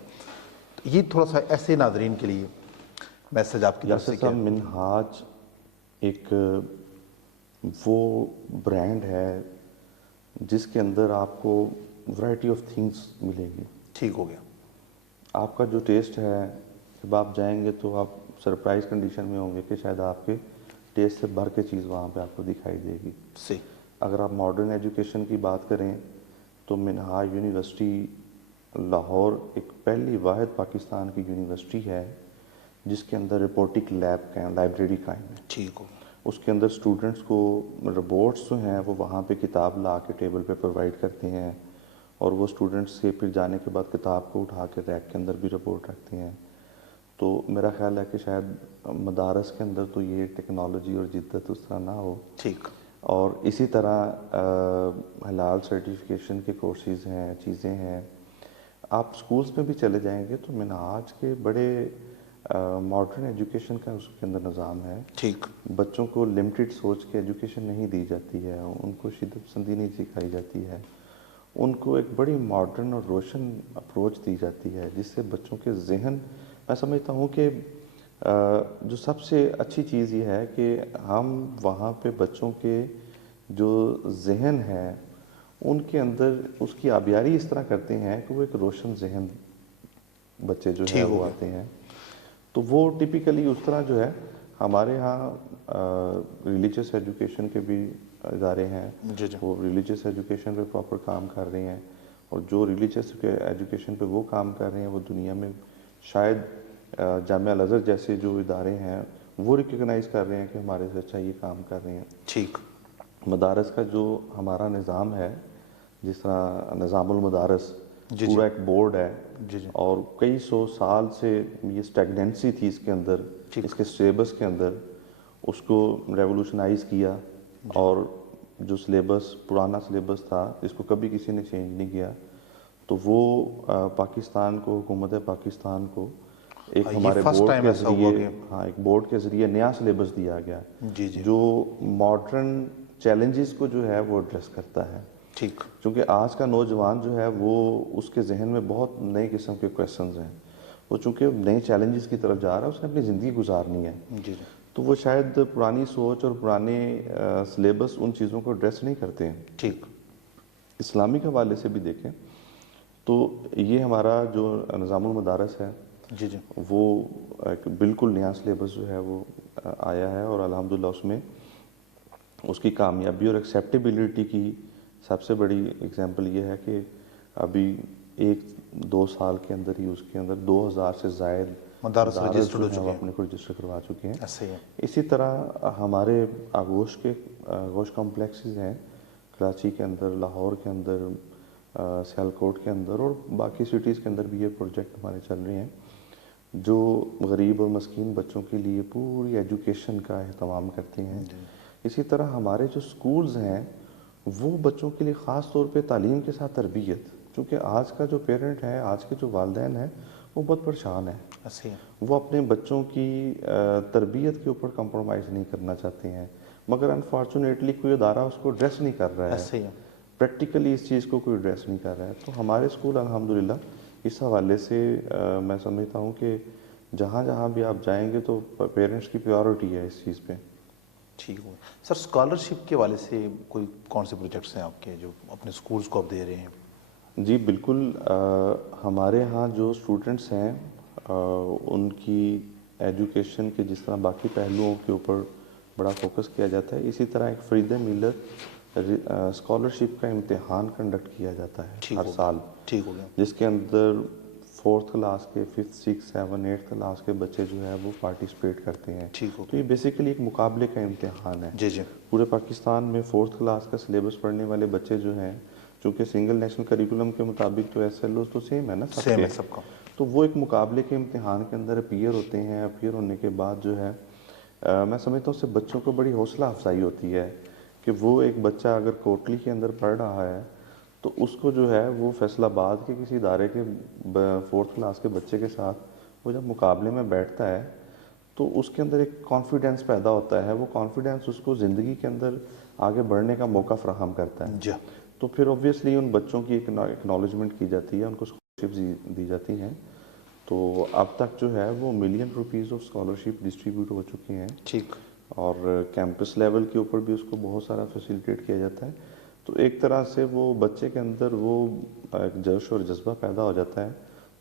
یہ تھوڑا سا ایسے ناظرین کے لیے میسج آپ کی طرف سے کیا ہے؟ منہاج ایک وہ برانڈ ہے جس کے اندر آپ کو ورائٹی آف تھنگس ملے گی. ٹھیک ہو گیا. آپ کا جو ٹیسٹ ہے جب آپ جائیں گے تو آپ سرپرائز کنڈیشن میں ہوں گے کہ شاید آپ کے ٹیسٹ سے بھر کے چیز وہاں پہ آپ کو دکھائی دے گی. صحیح. اگر آپ ماڈرن ایجوکیشن کی بات کریں تو منہاج یونیورسٹی لاہور ایک پہلی واحد پاکستان کی یونیورسٹی ہے جس کے اندر رپورٹنگ لیب لائبریری قائم ہے. ٹھیک ہو. اس کے اندر اسٹوڈنٹس کو رپورٹس جو ہیں وہ وہاں پہ کتاب لا کے ٹیبل پہ پرووائڈ کرتے ہیں, اور وہ اسٹوڈنٹس سے پھر جانے کے بعد کتاب کو اٹھا کے ریک کے اندر بھی رپورٹ رکھتے ہیں. تو میرا خیال ہے کہ شاید مدارس کے اندر تو یہ ٹیکنالوجی اور جدت اس طرح نہ ہو. ٹھیک. اور اسی طرح حلال سرٹیفکیشن کے کورسز ہیں, چیزیں ہیں. آپ اسکولس میں بھی چلے جائیں گے تو منہاج کے بڑے ماڈرن ایجوکیشن کا اس کے اندر نظام ہے. ٹھیک. بچوں کو لمیٹڈ سوچ کے ایجوکیشن نہیں دی جاتی ہے, ان کو شدت پسندی نہیں سکھائی جاتی ہے, ان کو ایک بڑی ماڈرن اور روشن اپروچ دی جاتی ہے جس سے بچوں کے ذہن, میں سمجھتا ہوں کہ جو سب سے اچھی چیز یہ ہے کہ ہم وہاں پہ بچوں کے جو ذہن ہے ان کے اندر اس کی آبیاری اس طرح کرتے ہیں کہ وہ ایک روشن ذہن بچے جو ہے وہ آتے ہیں. تو وہ ٹپیکلی اس طرح جو ہے ہمارے ہاں ریلیجیس ایجوکیشن کے بھی ادارے ہیں, وہ ریلیجیس ایجوکیشن پہ پراپر کام کر رہے ہیں, اور جو ریلیجیس ایجوکیشن پہ وہ کام کر رہے ہیں وہ دنیا میں شاید جامعہ الازہر جیسے جو ادارے ہیں وہ ریکگنائز کر رہے ہیں کہ ہمارے سے اچھا یہ کام کر رہے ہیں. ٹھیک. مدارس کا جو ہمارا نظام ہے, جس طرح نظام المدارس پورا ایک بورڈ ہے, اور کئی سو سال سے یہ اسٹیگننسی تھی اس کے اندر, اس کے سلیبس کے اندر, اس کو ریولوشنائز کیا, اور جو سلیبس پرانا سلیبس تھا اس کو کبھی کسی نے چینج نہیں کیا. تو وہ پاکستان کو, حکومت پاکستان کو ایک ہمارے بورڈ کے ذریعے, ایک بورڈ کے ذریعے نیا سلیبس دیا گیا جو ماڈرن چیلنجز کو جو ہے وہ ایڈریس کرتا ہے. ٹھیک. چونکہ آج کا نوجوان جو ہے وہ اس کے ذہن میں بہت نئے قسم کے کویشچنز ہیں, وہ چونکہ نئے چیلنجز کی طرف جا رہا ہے, اس نے اپنی زندگی گزارنی ہے. تو وہ شاید پرانی سوچ اور پرانے سلیبس ان چیزوں کو ایڈریس نہیں کرتے ہیں. ٹھیک. اسلامک حوالے سے بھی دیکھیں تو یہ ہمارا جو نظام المدارس ہے وہ ایک بالکل نیا سلیبس جو ہے وہ آیا ہے, اور الحمدللہ اس میں اس کی کامیابی اور ایکسیپٹیبلٹی کی سب سے بڑی اگزامپل یہ ہے کہ ابھی 1-2 سال کے اندر ہی اس کے اندر 2000 سے زائد مدارس رجسٹرڈ ہو جو ہیں چکے وہ ہیں. اپنے کو رجسٹر کروا چکے ہیں. ایسے ہی ہے. اسی طرح ہمارے آغوش کمپلیکسز ہیں کراچی کے اندر، لاہور کے اندر، سیالکوٹ کے اندر اور باقی سٹیز کے اندر بھی یہ پروجیکٹ ہمارے چل رہے ہیں جو غریب اور مسکین بچوں کے لیے پوری ایجوکیشن کا اہتمام کرتے ہیں. اسی طرح ہمارے جو سکولز ہیں وہ بچوں کے لیے خاص طور پہ تعلیم کے ساتھ تربیت، کیونکہ آج کا جو پیرنٹ ہے، آج کے جو والدین ہیں وہ بہت پریشان ہیں. ایسے ہی ہے. وہ اپنے بچوں کی تربیت کے اوپر کمپرومائز نہیں کرنا چاہتے ہیں، مگر انفارچونیٹلی کوئی ادارہ اس کو ایڈریس نہیں کر رہا ہے، ایسے ہی ہے. پریکٹیکلی اس چیز کو کوئی ایڈریس نہیں کر رہا ہے. تو ہمارے اسکول الحمدللہ اس حوالے سے میں سمجھتا ہوں کہ جہاں جہاں بھی آپ جائیں گے تو پیرنٹس کی پیورٹی ہے اس چیز پہ. ٹھیک ہو سر. اسکالرشپ کے والے سے کوئی کون سے پروجیکٹس ہیں آپ کے جو اپنے اسکولس کو آپ دے رہے ہیں؟ جی بالکل، ہمارے ہاں جو اسٹوڈنٹس ہیں ان کی ایجوکیشن کے جس طرح باقی پہلوؤں کے اوپر بڑا فوکس کیا جاتا ہے، اسی طرح ایک فرید ملت اسکالرشپ کا امتحان کنڈکٹ کیا جاتا ہے ہر سال، ٹھیک ہو گیا. جس کے اندر 4th کلاس کے، 5th 6th 7th 8th class کے بچے جو ہے وہ پارٹیسپیٹ کرتے ہیں. ٹھیک ہو تو یہ بیسیکلی ایک مقابلے کا امتحان ہے. جی جی. پورے پاکستان میں 4th کلاس کا سلیبس پڑھنے والے بچے جو ہیں، چونکہ سنگل نیشنل کریکولم کے مطابق تو ایس ایل او تو سیم ہے نا سب سیم کے، ہے سب کا. تو وہ ایک مقابلے کے امتحان کے اندر اپیئر ہوتے ہیں. اپیئر ہونے کے بعد جو ہے میں سمجھتا ہوں اس سے بچوں کو بڑی حوصلہ افزائی ہوتی ہے کہ وہ ایک بچہ اگر کوٹلی کے اندر پڑھ رہا ہے تو اس کو جو ہے وہ فیصل آباد کے کسی ادارے کے 4th کلاس کے بچے کے ساتھ وہ جب مقابلے میں بیٹھتا ہے تو اس کے اندر ایک کانفیڈنس پیدا ہوتا ہے. وہ کانفیڈنس اس کو زندگی کے اندر آگے بڑھنے کا موقع فراہم کرتا ہے. جی. تو پھر اوبویسلی ان بچوں کی اکنالجمنٹ کی جاتی ہے، ان کو اسکالرشپ دی جاتی ہیں. تو اب تک جو ہے وہ ₹1 ملین آف اسکالرشپ ڈسٹریبیوٹ ہو چکی ہیں. ٹھیک. اور کیمپس لیول کے اوپر بھی اس کو بہت سارا فیسیلیٹیٹ کیا جاتا ہے. تو ایک طرح سے وہ بچے کے اندر وہ ایک جوش اور جذبہ پیدا ہو جاتا ہے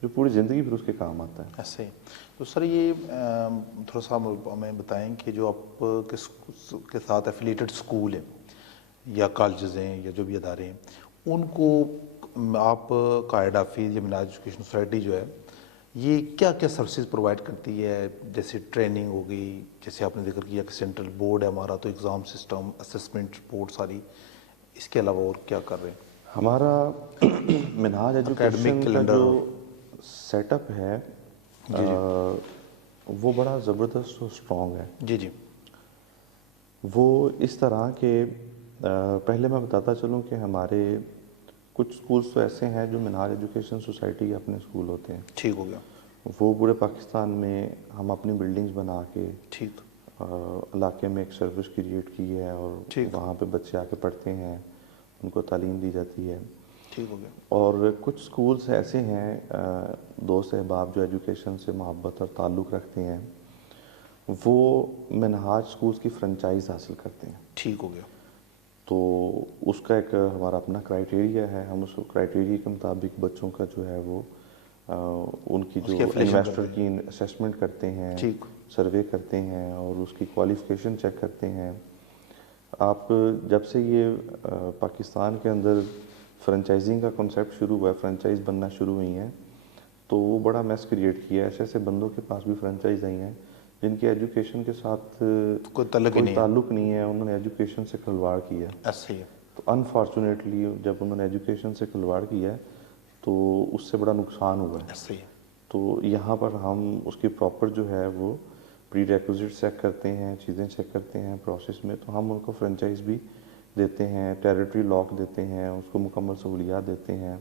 جو پوری زندگی پھر اس کے کام آتا ہے. ایسے. تو سر یہ تھوڑا سا ہمیں بتائیں کہ جو آپ کے ساتھ ایفیلیٹڈ اسکول ہیں یا کالجز ہیں یا جو بھی ادارے ہیں ان کو آپ قائد حافظ یا منہاج ایجوکیشن سوسائٹی جو ہے یہ کیا کیا سروسز پرووائڈ کرتی ہے؟ جیسے ٹریننگ ہو گئی، جیسے آپ نے ذکر کیا کہ سینٹرل بورڈ ہے ہمارا، تو ایگزام سسٹم، اسسمنٹ رپورٹ ساری، اس کے علاوہ اور کیا کر رہے ہیں؟ ہمارا منہاج ایجوکیشن کا جو سیٹ اپ ہے وہ بڑا زبردست اور اسٹرانگ ہے. جی جی. وہ اس طرح کہ پہلے میں بتاتا چلوں کہ ہمارے کچھ سکولز تو ایسے ہیں جو منہاج ایجوکیشن سوسائٹی کے اپنے سکول ہوتے ہیں. ٹھیک ہو گیا. وہ پورے پاکستان میں ہم اپنی بلڈنگز بنا کے ٹھیک علاقے میں ایک سروس کریٹ کی ہے اور وہاں پہ بچے آ کے پڑھتے ہیں، ان کو تعلیم دی جاتی ہے. ٹھیک ہو گیا. اور کچھ سکولز ایسے ہیں دوست احباب جو ایجوکیشن سے محبت اور تعلق رکھتے ہیں، وہ منہاج سکولز کی فرنچائز حاصل کرتے ہیں. ٹھیک ہو گیا. تو اس کا ایک ہمارا اپنا کرائٹیریا ہے. ہم اس کرائٹیریا کے مطابق بچوں کا جو ہے وہ ان کی جو انویسٹر کی اسیسمنٹ کرتے ہیں، سروے کرتے ہیں اور اس کی کوالیفیکیشن چیک کرتے ہیں. آپ جب سے یہ پاکستان کے اندر فرنچائزنگ کا کنسیپٹ شروع ہوا ہے، فرنچائز بننا شروع ہوئی ہیں، تو وہ بڑا میس کریٹ کیا ہے. ایسے ایسے بندوں کے پاس بھی فرنچائز آئی ہیں جن کی ایجوکیشن کے ساتھ کوئی تعلق نہیں ہے، انہوں نے ایجوکیشن سے کھلواڑ کیا ہے. ایسے ہی. تو انفارچونیٹلی جب انہوں نے ایجوکیشن سے کھلواڑ کیا ہے تو اس سے بڑا نقصان ہوا ہے. ایسے ہی. تو یہاں پر ہم اس کی پراپر جو ہے وہ پری ریکوزٹ چیک کرتے ہیں، چیزیں چیک کرتے ہیں پروسیس میں. تو ہم ان کو فرنچائز بھی دیتے ہیں، ٹیریٹری لاک دیتے ہیں، اس کو مکمل سہولیات دیتے ہیں.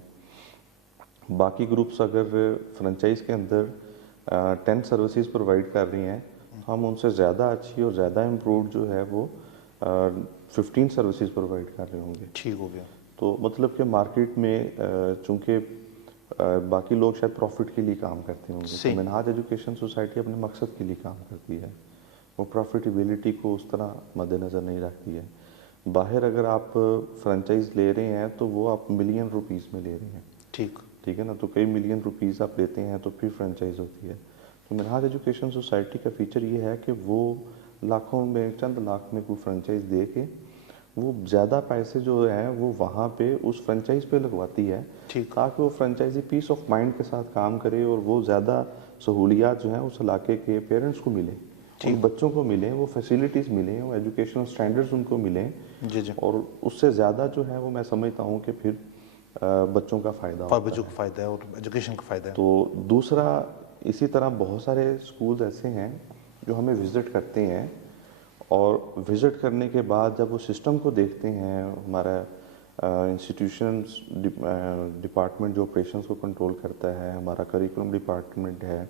باقی گروپس اگر فرنچائز کے اندر 10 سروسز پرووائڈ کر رہی ہیں، ہم ان سے زیادہ اچھی اور زیادہ امپرووڈ جو ہے وہ 15 سروسز پرووائڈ کر رہے ہوں گے. ٹھیک ہو گیا. تو مطلب کہ مارکیٹ میں چونکہ باقی لوگ شاید پروفٹ کے لیے کام کرتے ہوں گے، تو منہاج ایجوکیشن سوسائٹی اپنے مقصد کے لیے کام کرتی ہے. وہ پروفیٹیبلٹی کو اس طرح مد نظر نہیں رکھتی ہے. باہر اگر آپ فرنچائز لے رہے ہیں تو وہ آپ ₹1 ملین میں لے رہے ہیں. ٹھیک ہے نا. تو کئی ₹1 ملین آپ لیتے ہیں تو پھر فرنچائز ہوتی ہے. تو منہاج ایجوکیشن سوسائٹی کا فیچر یہ ہے کہ وہ لاکھوں میں، چند لاکھ میں کوئی فرنچائز دے کے وہ زیادہ پیسے جو ہیں وہ وہاں پہ اس فرنچائز پہ لگواتی ہے تاکہ وہ فرنچائزی پیس آف مائنڈ کے ساتھ کام کرے اور وہ زیادہ سہولیات جو ہیں اس علاقے کے پیرنٹس کو ملیں، ان بچوں کو ملیں، وہ فیسیلیٹیز ملیں، وہ ایجوکیشنل سٹینڈرڈز ان کو ملیں، جی جی، اور اس سے زیادہ جو ہے وہ میں سمجھتا ہوں کہ پھر بچوں کا فائدہ ہوتا ہے۔ بچوں کو فائدہ ہے اور ایجوکیشن کا فائدہ ہے۔ تو دوسرا، اسی طرح بہت سارے اسکولز ایسے ہیں جو ہمیں وزٹ کرتے ہیں، اور وزٹ کرنے کے بعد جب وہ سسٹم کو دیکھتے ہیں، ہمارا انسٹیٹیوشنز ڈپارٹمنٹ جو آپریشنز کو کنٹرول کرتا ہے، ہمارا کریکولم ڈپارٹمنٹ ہے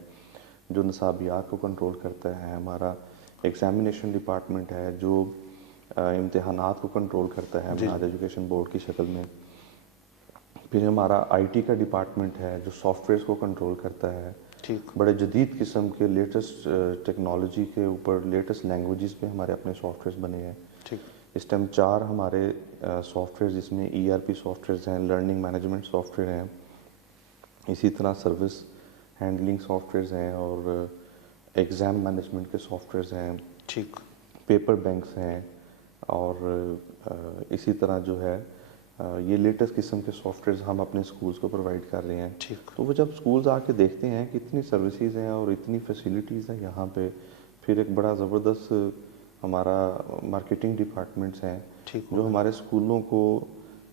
جو نصابیات کو کنٹرول کرتا ہے، ہمارا ایگزامینیشن ڈپارٹمنٹ ہے جو امتحانات کو کنٹرول کرتا ہے منہاج ایجوکیشن بورڈ کی شکل میں، پھر ہمارا آئی ٹی کا ڈپارٹمنٹ ہے جو سافٹ ویئرس کو کنٹرول کرتا ہے، ٹھیک، بڑے جدید قسم کے لیٹسٹ ٹیکنالوجی کے اوپر لیٹسٹ لینگویجز پہ ہمارے اپنے سافٹ ویئرس بنے ہیں۔ ٹھیک، اس ٹائم 4 ہمارے سافٹ ویئر جس میں E R P softwares ہیں، لرننگ مینجمنٹ سافٹ ویئر ہیں، اسی طرح سروس ہینڈلنگ سافٹ ویئرز ہیں، اور ایگزام مینجمنٹ کے سافٹ ویئرز ہیں، ٹھیک، پیپر بینکس ہیں، اور اسی طرح جو ہے یہ لیٹسٹ قسم کے سافٹ ویئرز ہم اپنے سکولز کو پرووائڈ کر رہے ہیں۔ ٹھیک، تو وہ جب سکولز آ کے دیکھتے ہیں کہ اتنی سروسز ہیں اور اتنی فیسیلیٹیز ہیں یہاں پہ، پھر ایک بڑا زبردست ہمارا مارکیٹنگ ڈپارٹمنٹس ہیں ٹھیک جو ہمارے اسکولوں کو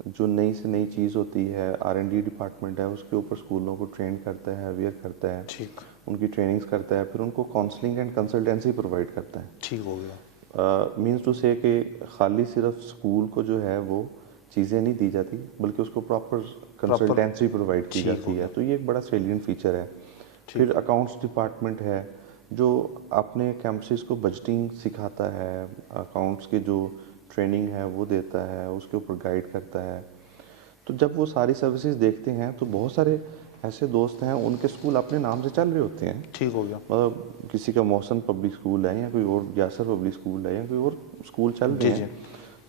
جو نئی سے نئی چیز ہوتی ہے، آر این ڈی ڈپارٹمنٹ ہے، اس کے اوپر اسکولوں کو ٹرین کرتا ہے، اویئر کرتا ہے، ٹھیک، ان کی ٹریننگز کرتا ہے، پھر ان کو کاؤنسلنگ اینڈ کنسلٹینسی پرووائڈ کرتا ہے۔ ٹھیک ہو گیا، مینس ٹو سے کہ خالی صرف اسکول کو جو ہے وہ چیزیں نہیں دی جاتی، بلکہ اس کو پراپر کنسلٹینسی پرووائڈ کی جاتی ہے، تو یہ ایک بڑا سیلینٹ فیچر ہے۔ پھر اکاؤنٹس ڈپارٹمنٹ ہے جو اپنے کیمپسز کو بجٹنگ سکھاتا ہے، اکاؤنٹس کی جو ٹریننگ ہے وہ دیتا ہے، اس کے اوپر گائیڈ کرتا ہے۔ تو جب وہ ساری سروسز دیکھتے ہیں تو بہت سارے ایسے دوست ہیں ان کے اسکول اپنے نام سے چل رہے ہوتے ہیں، ٹھیک ہو گیا، مطلب کسی کا محسن پبلک اسکول ہے یا کوئی اور یاسر پبلک اسکول ہے یا کوئی اور اسکول چل رہے ہیں،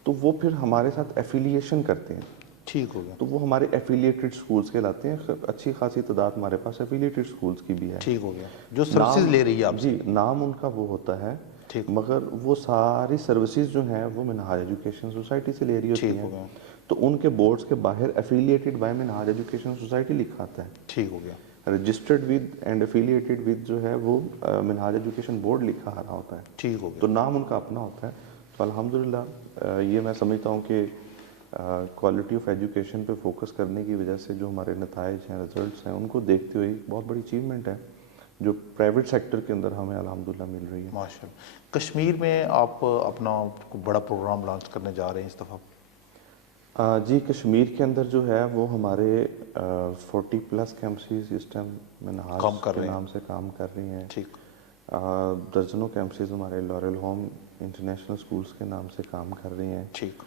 تو وہ پھر ہمارے ساتھ ایفیلیشن کرتے ہیں، ٹھیک ہو گیا، تو وہ ہمارے ایفیلیٹڈ اسکولز کہلاتے ہیں۔ اچھی خاصی تعداد ہمارے پاس ایفیلیٹڈ اسکولز کی بھی ہے، ٹھیک ہو گیا، جو سروسز لے رہی ہے آپ سے، جی نام ان کا وہ ہوتا ہے، ٹھیک، مگر وہ ساری سروسز جو ہیں وہ منہاج ایجوکیشن سوسائٹی سے لے رہی ہوتی ٹھیک ہو ہیں، گیا، تو ان کے بورڈز کے باہر affiliated by Minhaj education society لکھا آتا ہے، ٹھیک ہو گیا، registered with and affiliated with جو ہے وہ منہاج ایجوکیشن بورڈ لکھا آ رہا ہوتا ہے، ٹھیک ہو گیا، تو نام ان کا اپنا ہوتا ہے۔ تو الحمدللہ یہ میں سمجھتا ہوں کہ کوالٹی آف ایجوکیشن پہ فوکس کرنے کی وجہ سے جو ہمارے نتائج ہیں، رزلٹس ہیں، ان کو دیکھتے ہوئے بہت بڑی اچیومنٹ ہے جو پرائیویٹ سیکٹر کے اندر ہمیں الحمدللہ مل رہی ہے۔ ماشاء اللہ۔ کشمیر میں آپ اپنا بڑا پروگرام لانچ کرنے جا رہے ہیں اس دفعہ؟ جی کشمیر کے اندر جو ہے وہ ہمارے 40+ کیمپسز اس ٹائم منہاج کے نام سے کام کر رہی ہیں، ٹھیک، درجنوں کیمپسز ہمارے لورل ہوم انٹرنیشنل سکولز کے نام سے کام کر رہی ہیں، ٹھیک،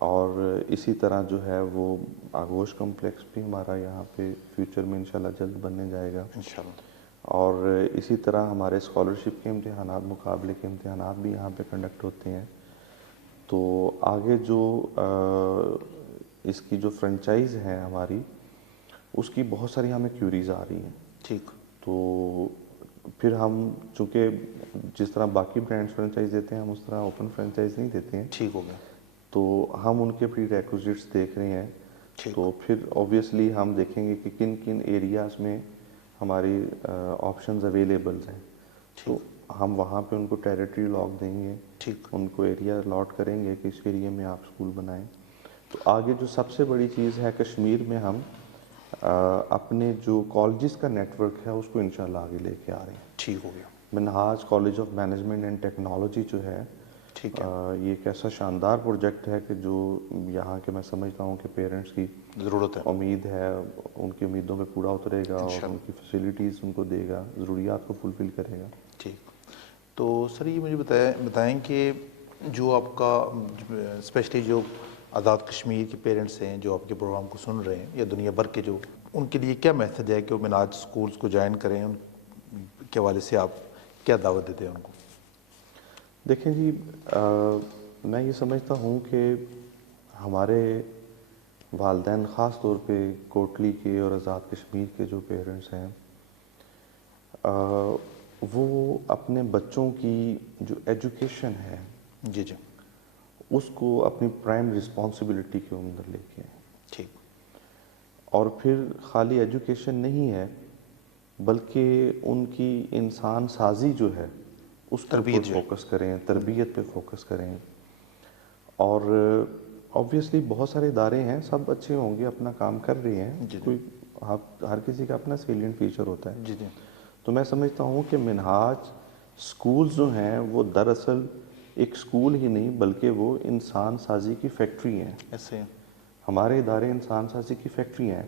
اور اسی طرح جو ہے وہ آگوش کمپلیکس بھی ہمارا یہاں پہ فیوچر میں انشاءاللہ جلد بننے جائے گا، انشاءاللہ، اور اسی طرح ہمارے اسکالرشپ کے امتحانات، مقابلے کے امتحانات بھی یہاں پہ کنڈکٹ ہوتے ہیں۔ تو آگے جو اس کی جو فرنچائز ہے ہماری، اس کی بہت ساری ہمیں کیوریز آ رہی ہیں، ٹھیک، تو پھر ہم چونکہ جس طرح باقی برانڈس فرنچائز دیتے ہیں ہم اس طرح اوپن فرنچائز نہیں دیتے ہیں، ٹھیک ہو گیا، تو ہم ان کے پری ریکوزٹس دیکھ رہے ہیں، ٹھیک، تو پھر اوبویسلی ہم دیکھیں گے کہ کن کن ایریاز میں ہماری آپشنز اویلیبلز ہیں، تو ہم وہاں پہ ان کو ٹیریٹری لاک دیں گے، ٹھیک، ان کو ایریا الاٹ کریں گے کہ اس ایریے میں آپ اسکول بنائیں۔ تو آگے جو سب سے بڑی چیز ہے کشمیر میں، ہم اپنے جو کالجز کا نیٹ ورک ہے اس کو انشاءاللہ آگے لے کے آ رہے ہیں۔ ٹھیک ہو گیا، Minhaj college of management and technology جو ہے، ٹھیک ہے، یہ ایک ایسا شاندار پروجیکٹ ہے کہ جو یہاں کے میں سمجھتا ہوں کہ پیرنٹس کی ضرورت ہے، امید ہے، ان کی امیدوں پہ پورا اترے گا اور ان کی فیسیلیٹیز ان کو دے گا، ضروریات کو فلفل کرے گا۔ ٹھیک۔ تو سر یہ مجھے بتائیں کہ جو آپ کا اسپیشلی جو آزاد کشمیر کے پیرنٹس ہیں جو آپ کے پروگرام کو سن رہے ہیں یا دنیا بھر کے، جو ان کے لیے کیا میسج ہے کہ وہ منہاج اسکولس کو جوائن کریں؟ ان کے حوالے سے آپ کیا دعوت دیتے ہیں ان کو؟ دیکھیں جی، میں یہ سمجھتا ہوں کہ ہمارے والدین، خاص طور پہ کوٹلی کے اور آزاد کشمیر کے جو پیرنٹس ہیں، وہ اپنے بچوں کی جو ایجوکیشن ہے جی جی، اس کو اپنی پرائم رسپانسبلٹی کے اندر لے کے آئیں، ٹھیک، اور پھر خالی ایجوکیشن نہیں ہے بلکہ ان کی انسان سازی جو ہے اس پر فوکس کریں، تربیت پہ فوکس کریں. اور آبویسلی بہت سارے ادارے ہیں، سب اچھے ہوں گے، اپنا کام کر رہے ہیں، کوئی ہر کسی کا اپنا سیلینٹ فیچر ہوتا ہے. تو میں سمجھتا ہوں کہ منہاج سکولز جو ہیں وہ دراصل ایک سکول ہی نہیں بلکہ وہ انسان سازی کی فیکٹری ہیں. ایسے ہمارے ادارے انسان سازی کی فیکٹری ہیں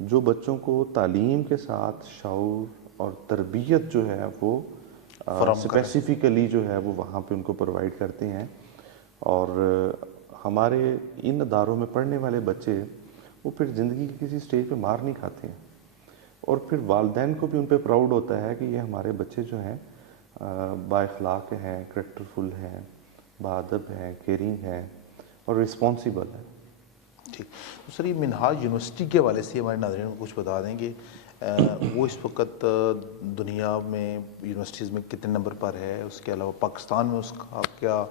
جو بچوں کو تعلیم کے ساتھ شعور اور تربیت جو ہے وہ اسپیسیفکلی جو ہے وہ وہاں پہ ان کو پرووائڈ کرتے ہیں. اور ہمارے ان اداروں میں پڑھنے والے بچے وہ پھر زندگی کی کسی سٹیج پہ مار نہیں کھاتے ہیں، اور پھر والدین کو بھی ان پہ پراؤڈ ہوتا ہے کہ یہ ہمارے بچے جو ہیں با اخلاق ہیں، کریکٹرفل ہیں، باادب ہیں، کیئرنگ ہیں اور رسپانسیبل ہیں. ٹھیک. تو سر یہ منہاج یونیورسٹی کے حوالے سے ہمارے ناظرین کو کچھ بتا دیں کہ وہ اس وقت دنیا میں یونیورسٹیز میں کتنے نمبر پر ہے، اس کے علاوہ پاکستان میں اس کا کیا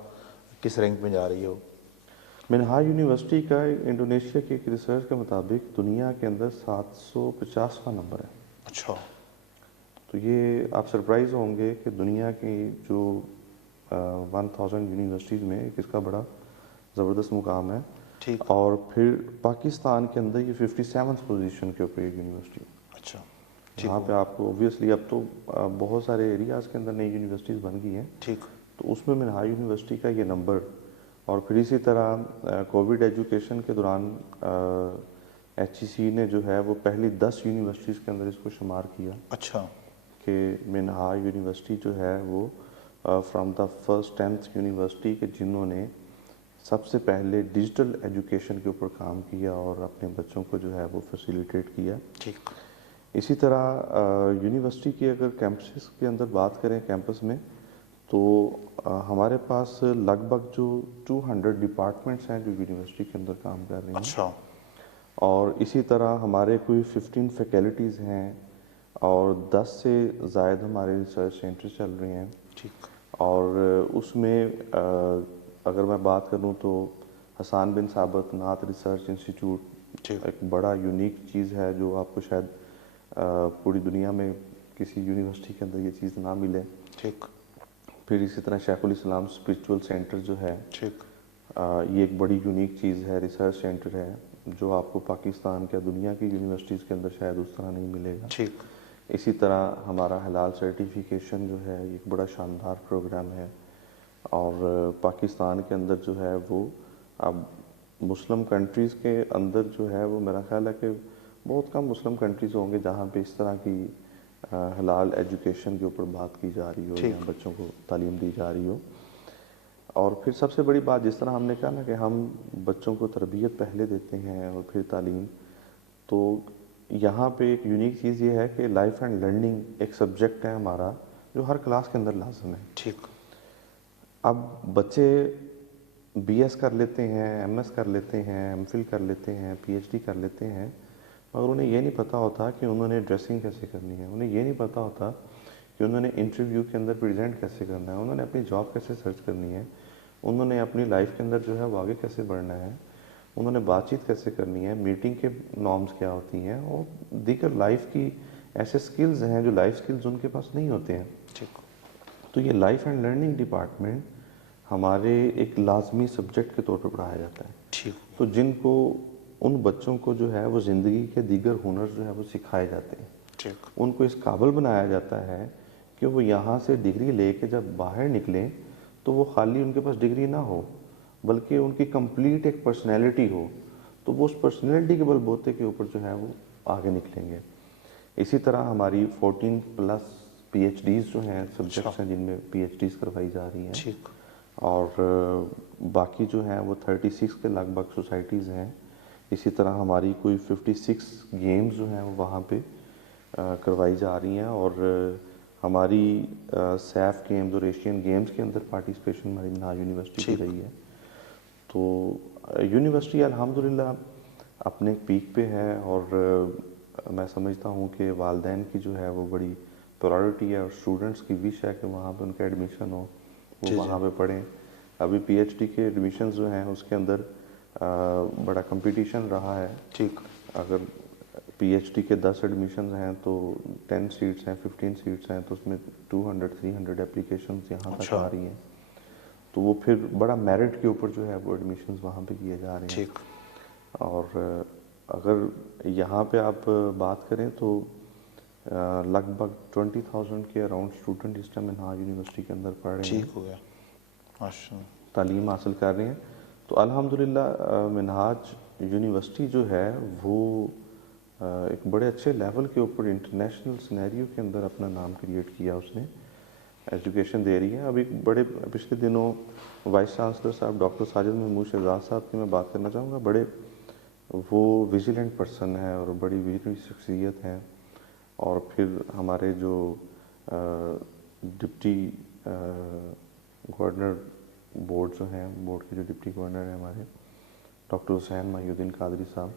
کس رینک میں جا رہی ہو؟ منہاج یونیورسٹی کا انڈونیشیا کی ایک ریسرچ کے مطابق دنیا کے اندر 750واں نمبر ہے. اچھا. تو یہ آپ سرپرائز ہوں گے کہ دنیا کی جو 1000 یونیورسٹیز میں اس کا بڑا زبردست مقام ہے. ٹھیک. اور پھر پاکستان کے اندر یہ 57 پوزیشن کے اوپر ایک یونیورسٹی. اچھا. جہاں پہ آپ کو اوبویسلی اب تو بہت سارے ایریاز کے اندر نئی یونیورسٹیز بن گئی ہیں. ٹھیک. تو اس میں منہاج یونیورسٹی کا یہ نمبر. اور پھر اسی طرح کووڈ ایجوکیشن کے دوران ایچ ای سی نے جو ہے وہ پہلی 10 یونیورسٹیز کے اندر اس کو شمار کیا. اچھا. کہ منہاج یونیورسٹی جو ہے وہ from the first 10th university کہ جنہوں نے سب سے پہلے ڈیجیٹل ایجوکیشن کے اوپر کام کیا اور اپنے بچوں کو جو ہے وہ فیسیلیٹیٹ کیا. ٹھیک. اسی طرح یونیورسٹی کی اگر کیمپسز کے اندر بات کریں کیمپس میں تو ہمارے پاس لگ بھگ جو 200 ڈپارٹمنٹس ہیں جو یونیورسٹی کے اندر کام کر رہی ہیں. اچھا. اور اسی طرح ہمارے کوئی 15 فیکلٹیز ہیں اور 10 سے زائد ہمارے ریسرچ سینٹر چل رہے ہیں. ٹھیک. اور اس میں اگر میں بات کروں تو حسان بن ثابت نعت ریسرچ انسٹیٹیوٹ ایک بڑا یونیک چیز ہے جو آپ کو شاید پوری دنیا میں کسی یونیورسٹی کے اندر یہ چیز نہ ملے. ٹھیک. پھر اسی طرح شیخ الاسلام اسپریچول سینٹر جو ہے ٹھیک. یہ ایک بڑی یونیک چیز ہے، ریسرچ سینٹر ہے جو آپ کو پاکستان کے دنیا کی یونیورسٹیز کے اندر شاید اس طرح نہیں ملے گا. ٹھیک. اسی طرح ہمارا حلال سرٹیفیکیشن جو ہے ایک بڑا شاندار پروگرام ہے. اور پاکستان کے اندر جو ہے وہ اب مسلم کنٹریز کے اندر جو ہے وہ میرا خیال ہے کہ بہت کم مسلم کنٹریز ہوں گے جہاں پہ اس طرح کی حلال ایجوکیشن کے اوپر بات کی جا رہی ہو یا بچوں کو تعلیم دی جا رہی ہو. اور پھر سب سے بڑی بات جس طرح ہم نے کہا نا کہ ہم بچوں کو تربیت پہلے دیتے ہیں اور پھر تعلیم، تو یہاں پہ ایک یونیک چیز یہ ہے کہ لائف اینڈ لرننگ ایک سبجیکٹ ہے ہمارا جو ہر کلاس کے اندر لازم ہے. ٹھیک. اب بچے بی ایس کر لیتے ہیں، ایم ایس کر لیتے ہیں، ایم فل کر لیتے ہیں، پی ایچ ڈی کر لیتے ہیں، مگر انہیں یہ نہیں پتہ ہوتا کہ انہوں نے ڈریسنگ کیسے کرنی ہے، انہیں یہ نہیں پتہ ہوتا کہ انہوں نے انٹرویو کے اندر پریزنٹ کیسے کرنا ہے، انہوں نے اپنی جاب کیسے سرچ کرنی ہے، انہوں نے اپنی لائف کے اندر جو ہے وہ آگے کیسے بڑھنا ہے، انہوں نے بات چیت کیسے کرنی ہے، میٹنگ کے نارمز کیا ہوتی ہیں، اور دیگر لائف کی ایسے سکلز ہیں جو لائف سکلز ان کے پاس نہیں ہوتے ہیں. ٹھیک. تو یہ لائف اینڈ لرننگ ڈپارٹمنٹ ہمارے ایک لازمی سبجیکٹ کے طور پر پڑھایا جاتا ہے. ٹھیک. تو جن کو ان بچوں کو جو ہے وہ زندگی کے دیگر ہنر جو ہے وہ سکھائے جاتے ہیں. ٹھیک. ان کو اس قابل بنایا جاتا ہے کہ وہ یہاں سے ڈگری لے کے جب باہر نکلیں تو وہ خالی ان کے پاس ڈگری نہ ہو بلکہ ان کی کمپلیٹ ایک پرسنالٹی ہو، تو وہ اس پرسنالٹی کے بل بوتے کے اوپر جو ہے وہ آگے نکلیں گے. اسی طرح ہماری 14+ پی ایچ ڈیز جو ہیں سبجیکٹس ہیں جن میں پی ایچ ڈیز کروائی جا رہی ہیں. ٹھیک. اور باقی جو ہیں وہ 36 کے لگ بھگ سوسائٹیز ہیں. اسی طرح ہماری کوئی 56 گیمز جو ہیں وہ وہاں پہ کروائی جا رہی ہیں. اور ہماری سیف گیمز اور ایشین گیمز کے اندر پارٹیسپیشن ہماری منہاج یونیورسٹی کی رہی ہے. تو یونیورسٹی الحمدللہ اپنے پیک پہ ہے، اور میں سمجھتا ہوں کہ والدین کی جو ہے وہ بڑی پرائورٹی ہے اور اسٹوڈنٹس کی وش ہے کہ وہاں پہ ان کا ایڈمیشن ہو، وہ وہاں پہ پڑھیں. ابھی پی ایچ ڈی کے ایڈمیشنز جو ہیں اس کے اندر بڑا کمپٹیشن رہا ہے. ٹھیک. اگر پی ایچ ڈی کے 10 ایڈمیشنز ہیں تو 10 سیٹس ہیں 15 سیٹس ہیں تو اس میں 200-300 اپلیکیشنز یہاں تک آ رہی ہیں. تو وہ پھر بڑا میرٹ کے اوپر جو ہے وہ ایڈمیشنز وہاں پہ کیے جا رہے ہیں. اور اگر یہاں پہ آپ بات کریں تو لگ بھگ 20,000 کے اراؤنڈ اسٹوڈنٹ اس ٹائم منہاج یونیورسٹی کے اندر پڑھ رہے ہیں, تعلیم حاصل کر رہے ہیں. تو الحمدللہ منہاج یونیورسٹی جو ہے وہ ایک بڑے اچھے لیول کے اوپر انٹرنیشنل سینیریو کے اندر اپنا نام کریٹ کیا, اس نے ایجوکیشن دے رہی ہے. اب ایک بڑے پچھلے دنوں وائس چانسلر صاحب ڈاکٹر ساجد محمود شہزاد صاحب کی میں بات کرنا چاہوں گا. بڑے وہ ویجیلنٹ پرسن ہیں اور بڑی ویجیلنٹ شخصیت ہیں. اور پھر ہمارے جو ڈپٹی گورنر بورڈ جو ہیں, بورڈ کے جو ڈپٹی گورنر ہیں ہمارے ڈاکٹر حسین محی الدین قادری صاحب,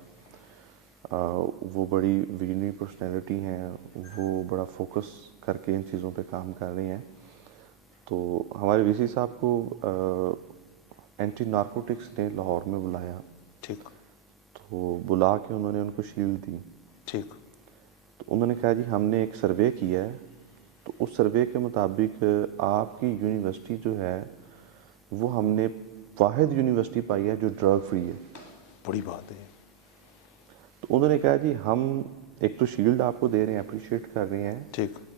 وہ بڑی ویژنری پرسنالٹی ہیں. وہ بڑا فوکس کر کے ان چیزوں پہ کام کر رہی ہیں. تو ہمارے وی سی صاحب کو اینٹی نارکوٹکس نے لاہور میں بلایا, تو بلا کے انہوں نے ان کو شیلڈ دی. تو انہوں نے کہا جی ہم نے ایک سروے کیا ہے, تو اس سروے کے مطابق آپ کی یونیورسٹی جو ہے وہ ہم نے واحد یونیورسٹی پائی ہے جو ڈرگ فری ہے. بڑی بات ہے. تو انہوں نے کہا جی ہم ایک تو شیلڈ آپ کو دے رہے ہیں, اپریشیٹ کر رہے ہیں,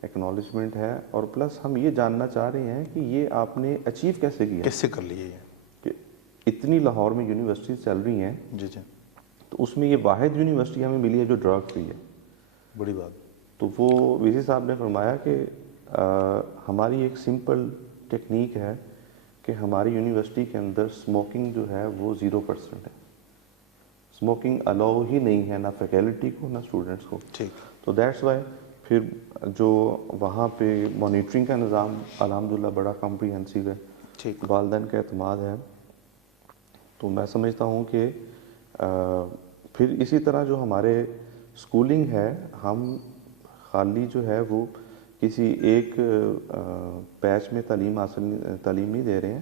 ایکنالجمنٹ ہے, اور پلس ہم یہ جاننا چاہ رہے ہیں کہ یہ آپ نے اچیو کیسے کیا, کیسے کر لیے یہ, کہ اتنی لاہور میں یونیورسٹیز چل رہی ہیں تو اس میں یہ واحد یونیورسٹی ہمیں ملی ہے جو ڈرگ فری ہے. بڑی بات. تو وہ وی سی صاحب نے فرمایا کہ ہماری ایک سمپل ٹیکنیک ہے کہ ہماری یونیورسٹی کے اندر اسموکنگ جو ہے وہ 0% ہے. اسموکنگ الاؤ ہی نہیں ہے, نہ فیکلٹی کو نہ اسٹوڈنٹس کو. تو دیٹس وائی پھر جو وہاں پہ مانیٹرنگ کا نظام الحمدللہ بڑا کمپریہنسو ہے, والدین کا اعتماد ہے. تو میں سمجھتا ہوں کہ پھر اسی طرح جو ہمارے اسکولنگ ہے, ہم خالی جو ہے وہ کسی ایک پیچ میں تعلیم نہیں دے رہے ہیں,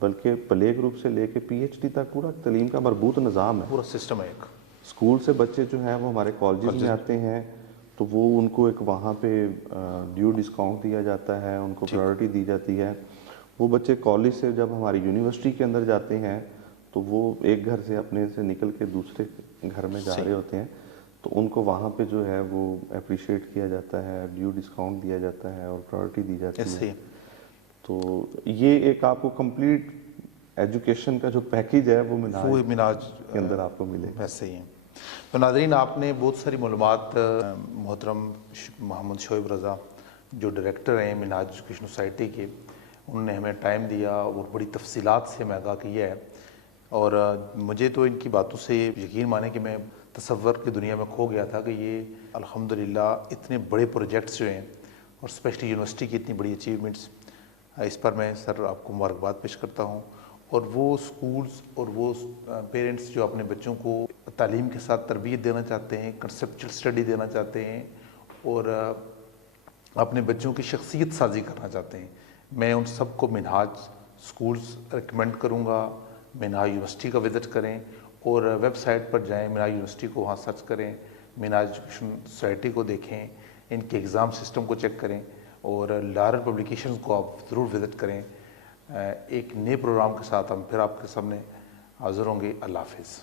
بلکہ پلے گروپ سے لے کے پی ایچ ڈی تک پورا تعلیم کا مربوط نظام ہے, پورا سسٹم ہے. ایک اسکول سے بچے جو ہیں وہ ہمارے کالجز میں آتے ہیں تو وہ ان کو ایک وہاں پہ ڈیو ڈسکاؤنٹ دیا جاتا ہے, ان کو پرائورٹی دی جاتی ہے. وہ بچے کالج سے جب ہماری یونیورسٹی کے اندر جاتے ہیں تو وہ ایک گھر سے اپنے سے نکل کے دوسرے گھر میں جا رہے ہوتے ہیں, تو ان کو وہاں پہ جو ہے وہ اپریشیٹ کیا جاتا ہے, ڈیو ڈسکاؤنٹ دیا جاتا ہے اور پرائورٹی دی جاتی ہے. تو یہ ایک آپ کو کمپلیٹ ایجوکیشن کا جو پیکیج ہے وہ منہاج کے اندر آپ کو ملے گا. ایسے ہی ہے. تو ناظرین, آپ نے بہت ساری معلومات محترم محمد شعیب رضا جو ڈائریکٹر ہیں منہاج ایجوکیشن سوسائٹی کے, انہوں نے ہمیں ٹائم دیا اور بڑی تفصیلات سے ہمیں آگاہ کیا ہے. اور مجھے تو ان کی باتوں سے یقین مانے کہ میں تصور کی دنیا میں کھو گیا تھا کہ یہ الحمدللہ اتنے بڑے پروجیکٹس جو ہیں اور اسپیشلی یونیورسٹی کی اتنی بڑی اچیومنٹس, اس پر میں سر آپ کو مبارکباد پیش کرتا ہوں. اور وہ سکولز اور وہ پیرنٹس جو اپنے بچوں کو تعلیم کے ساتھ تربیت دینا چاہتے ہیں, کنسیپچل اسٹڈی دینا چاہتے ہیں اور اپنے بچوں کی شخصیت سازی کرنا چاہتے ہیں, میں ان سب کو منہاج سکولز ریکمینڈ کروں گا. منہاج یونیورسٹی کا وزٹ کریں اور ویب سائٹ پر جائیں, منہاج یونیورسٹی کو وہاں سرچ کریں, منہاج ایجوکیشن سوسائٹی کو دیکھیں, ان کے ایگزام سسٹم کو چیک کریں اور لارل پبلیکیشنز کو آپ ضرور وزٹ کریں. ایک نئے پروگرام کے ساتھ ہم پھر آپ کے سامنے حاضر ہوں گے. اللہ حافظ.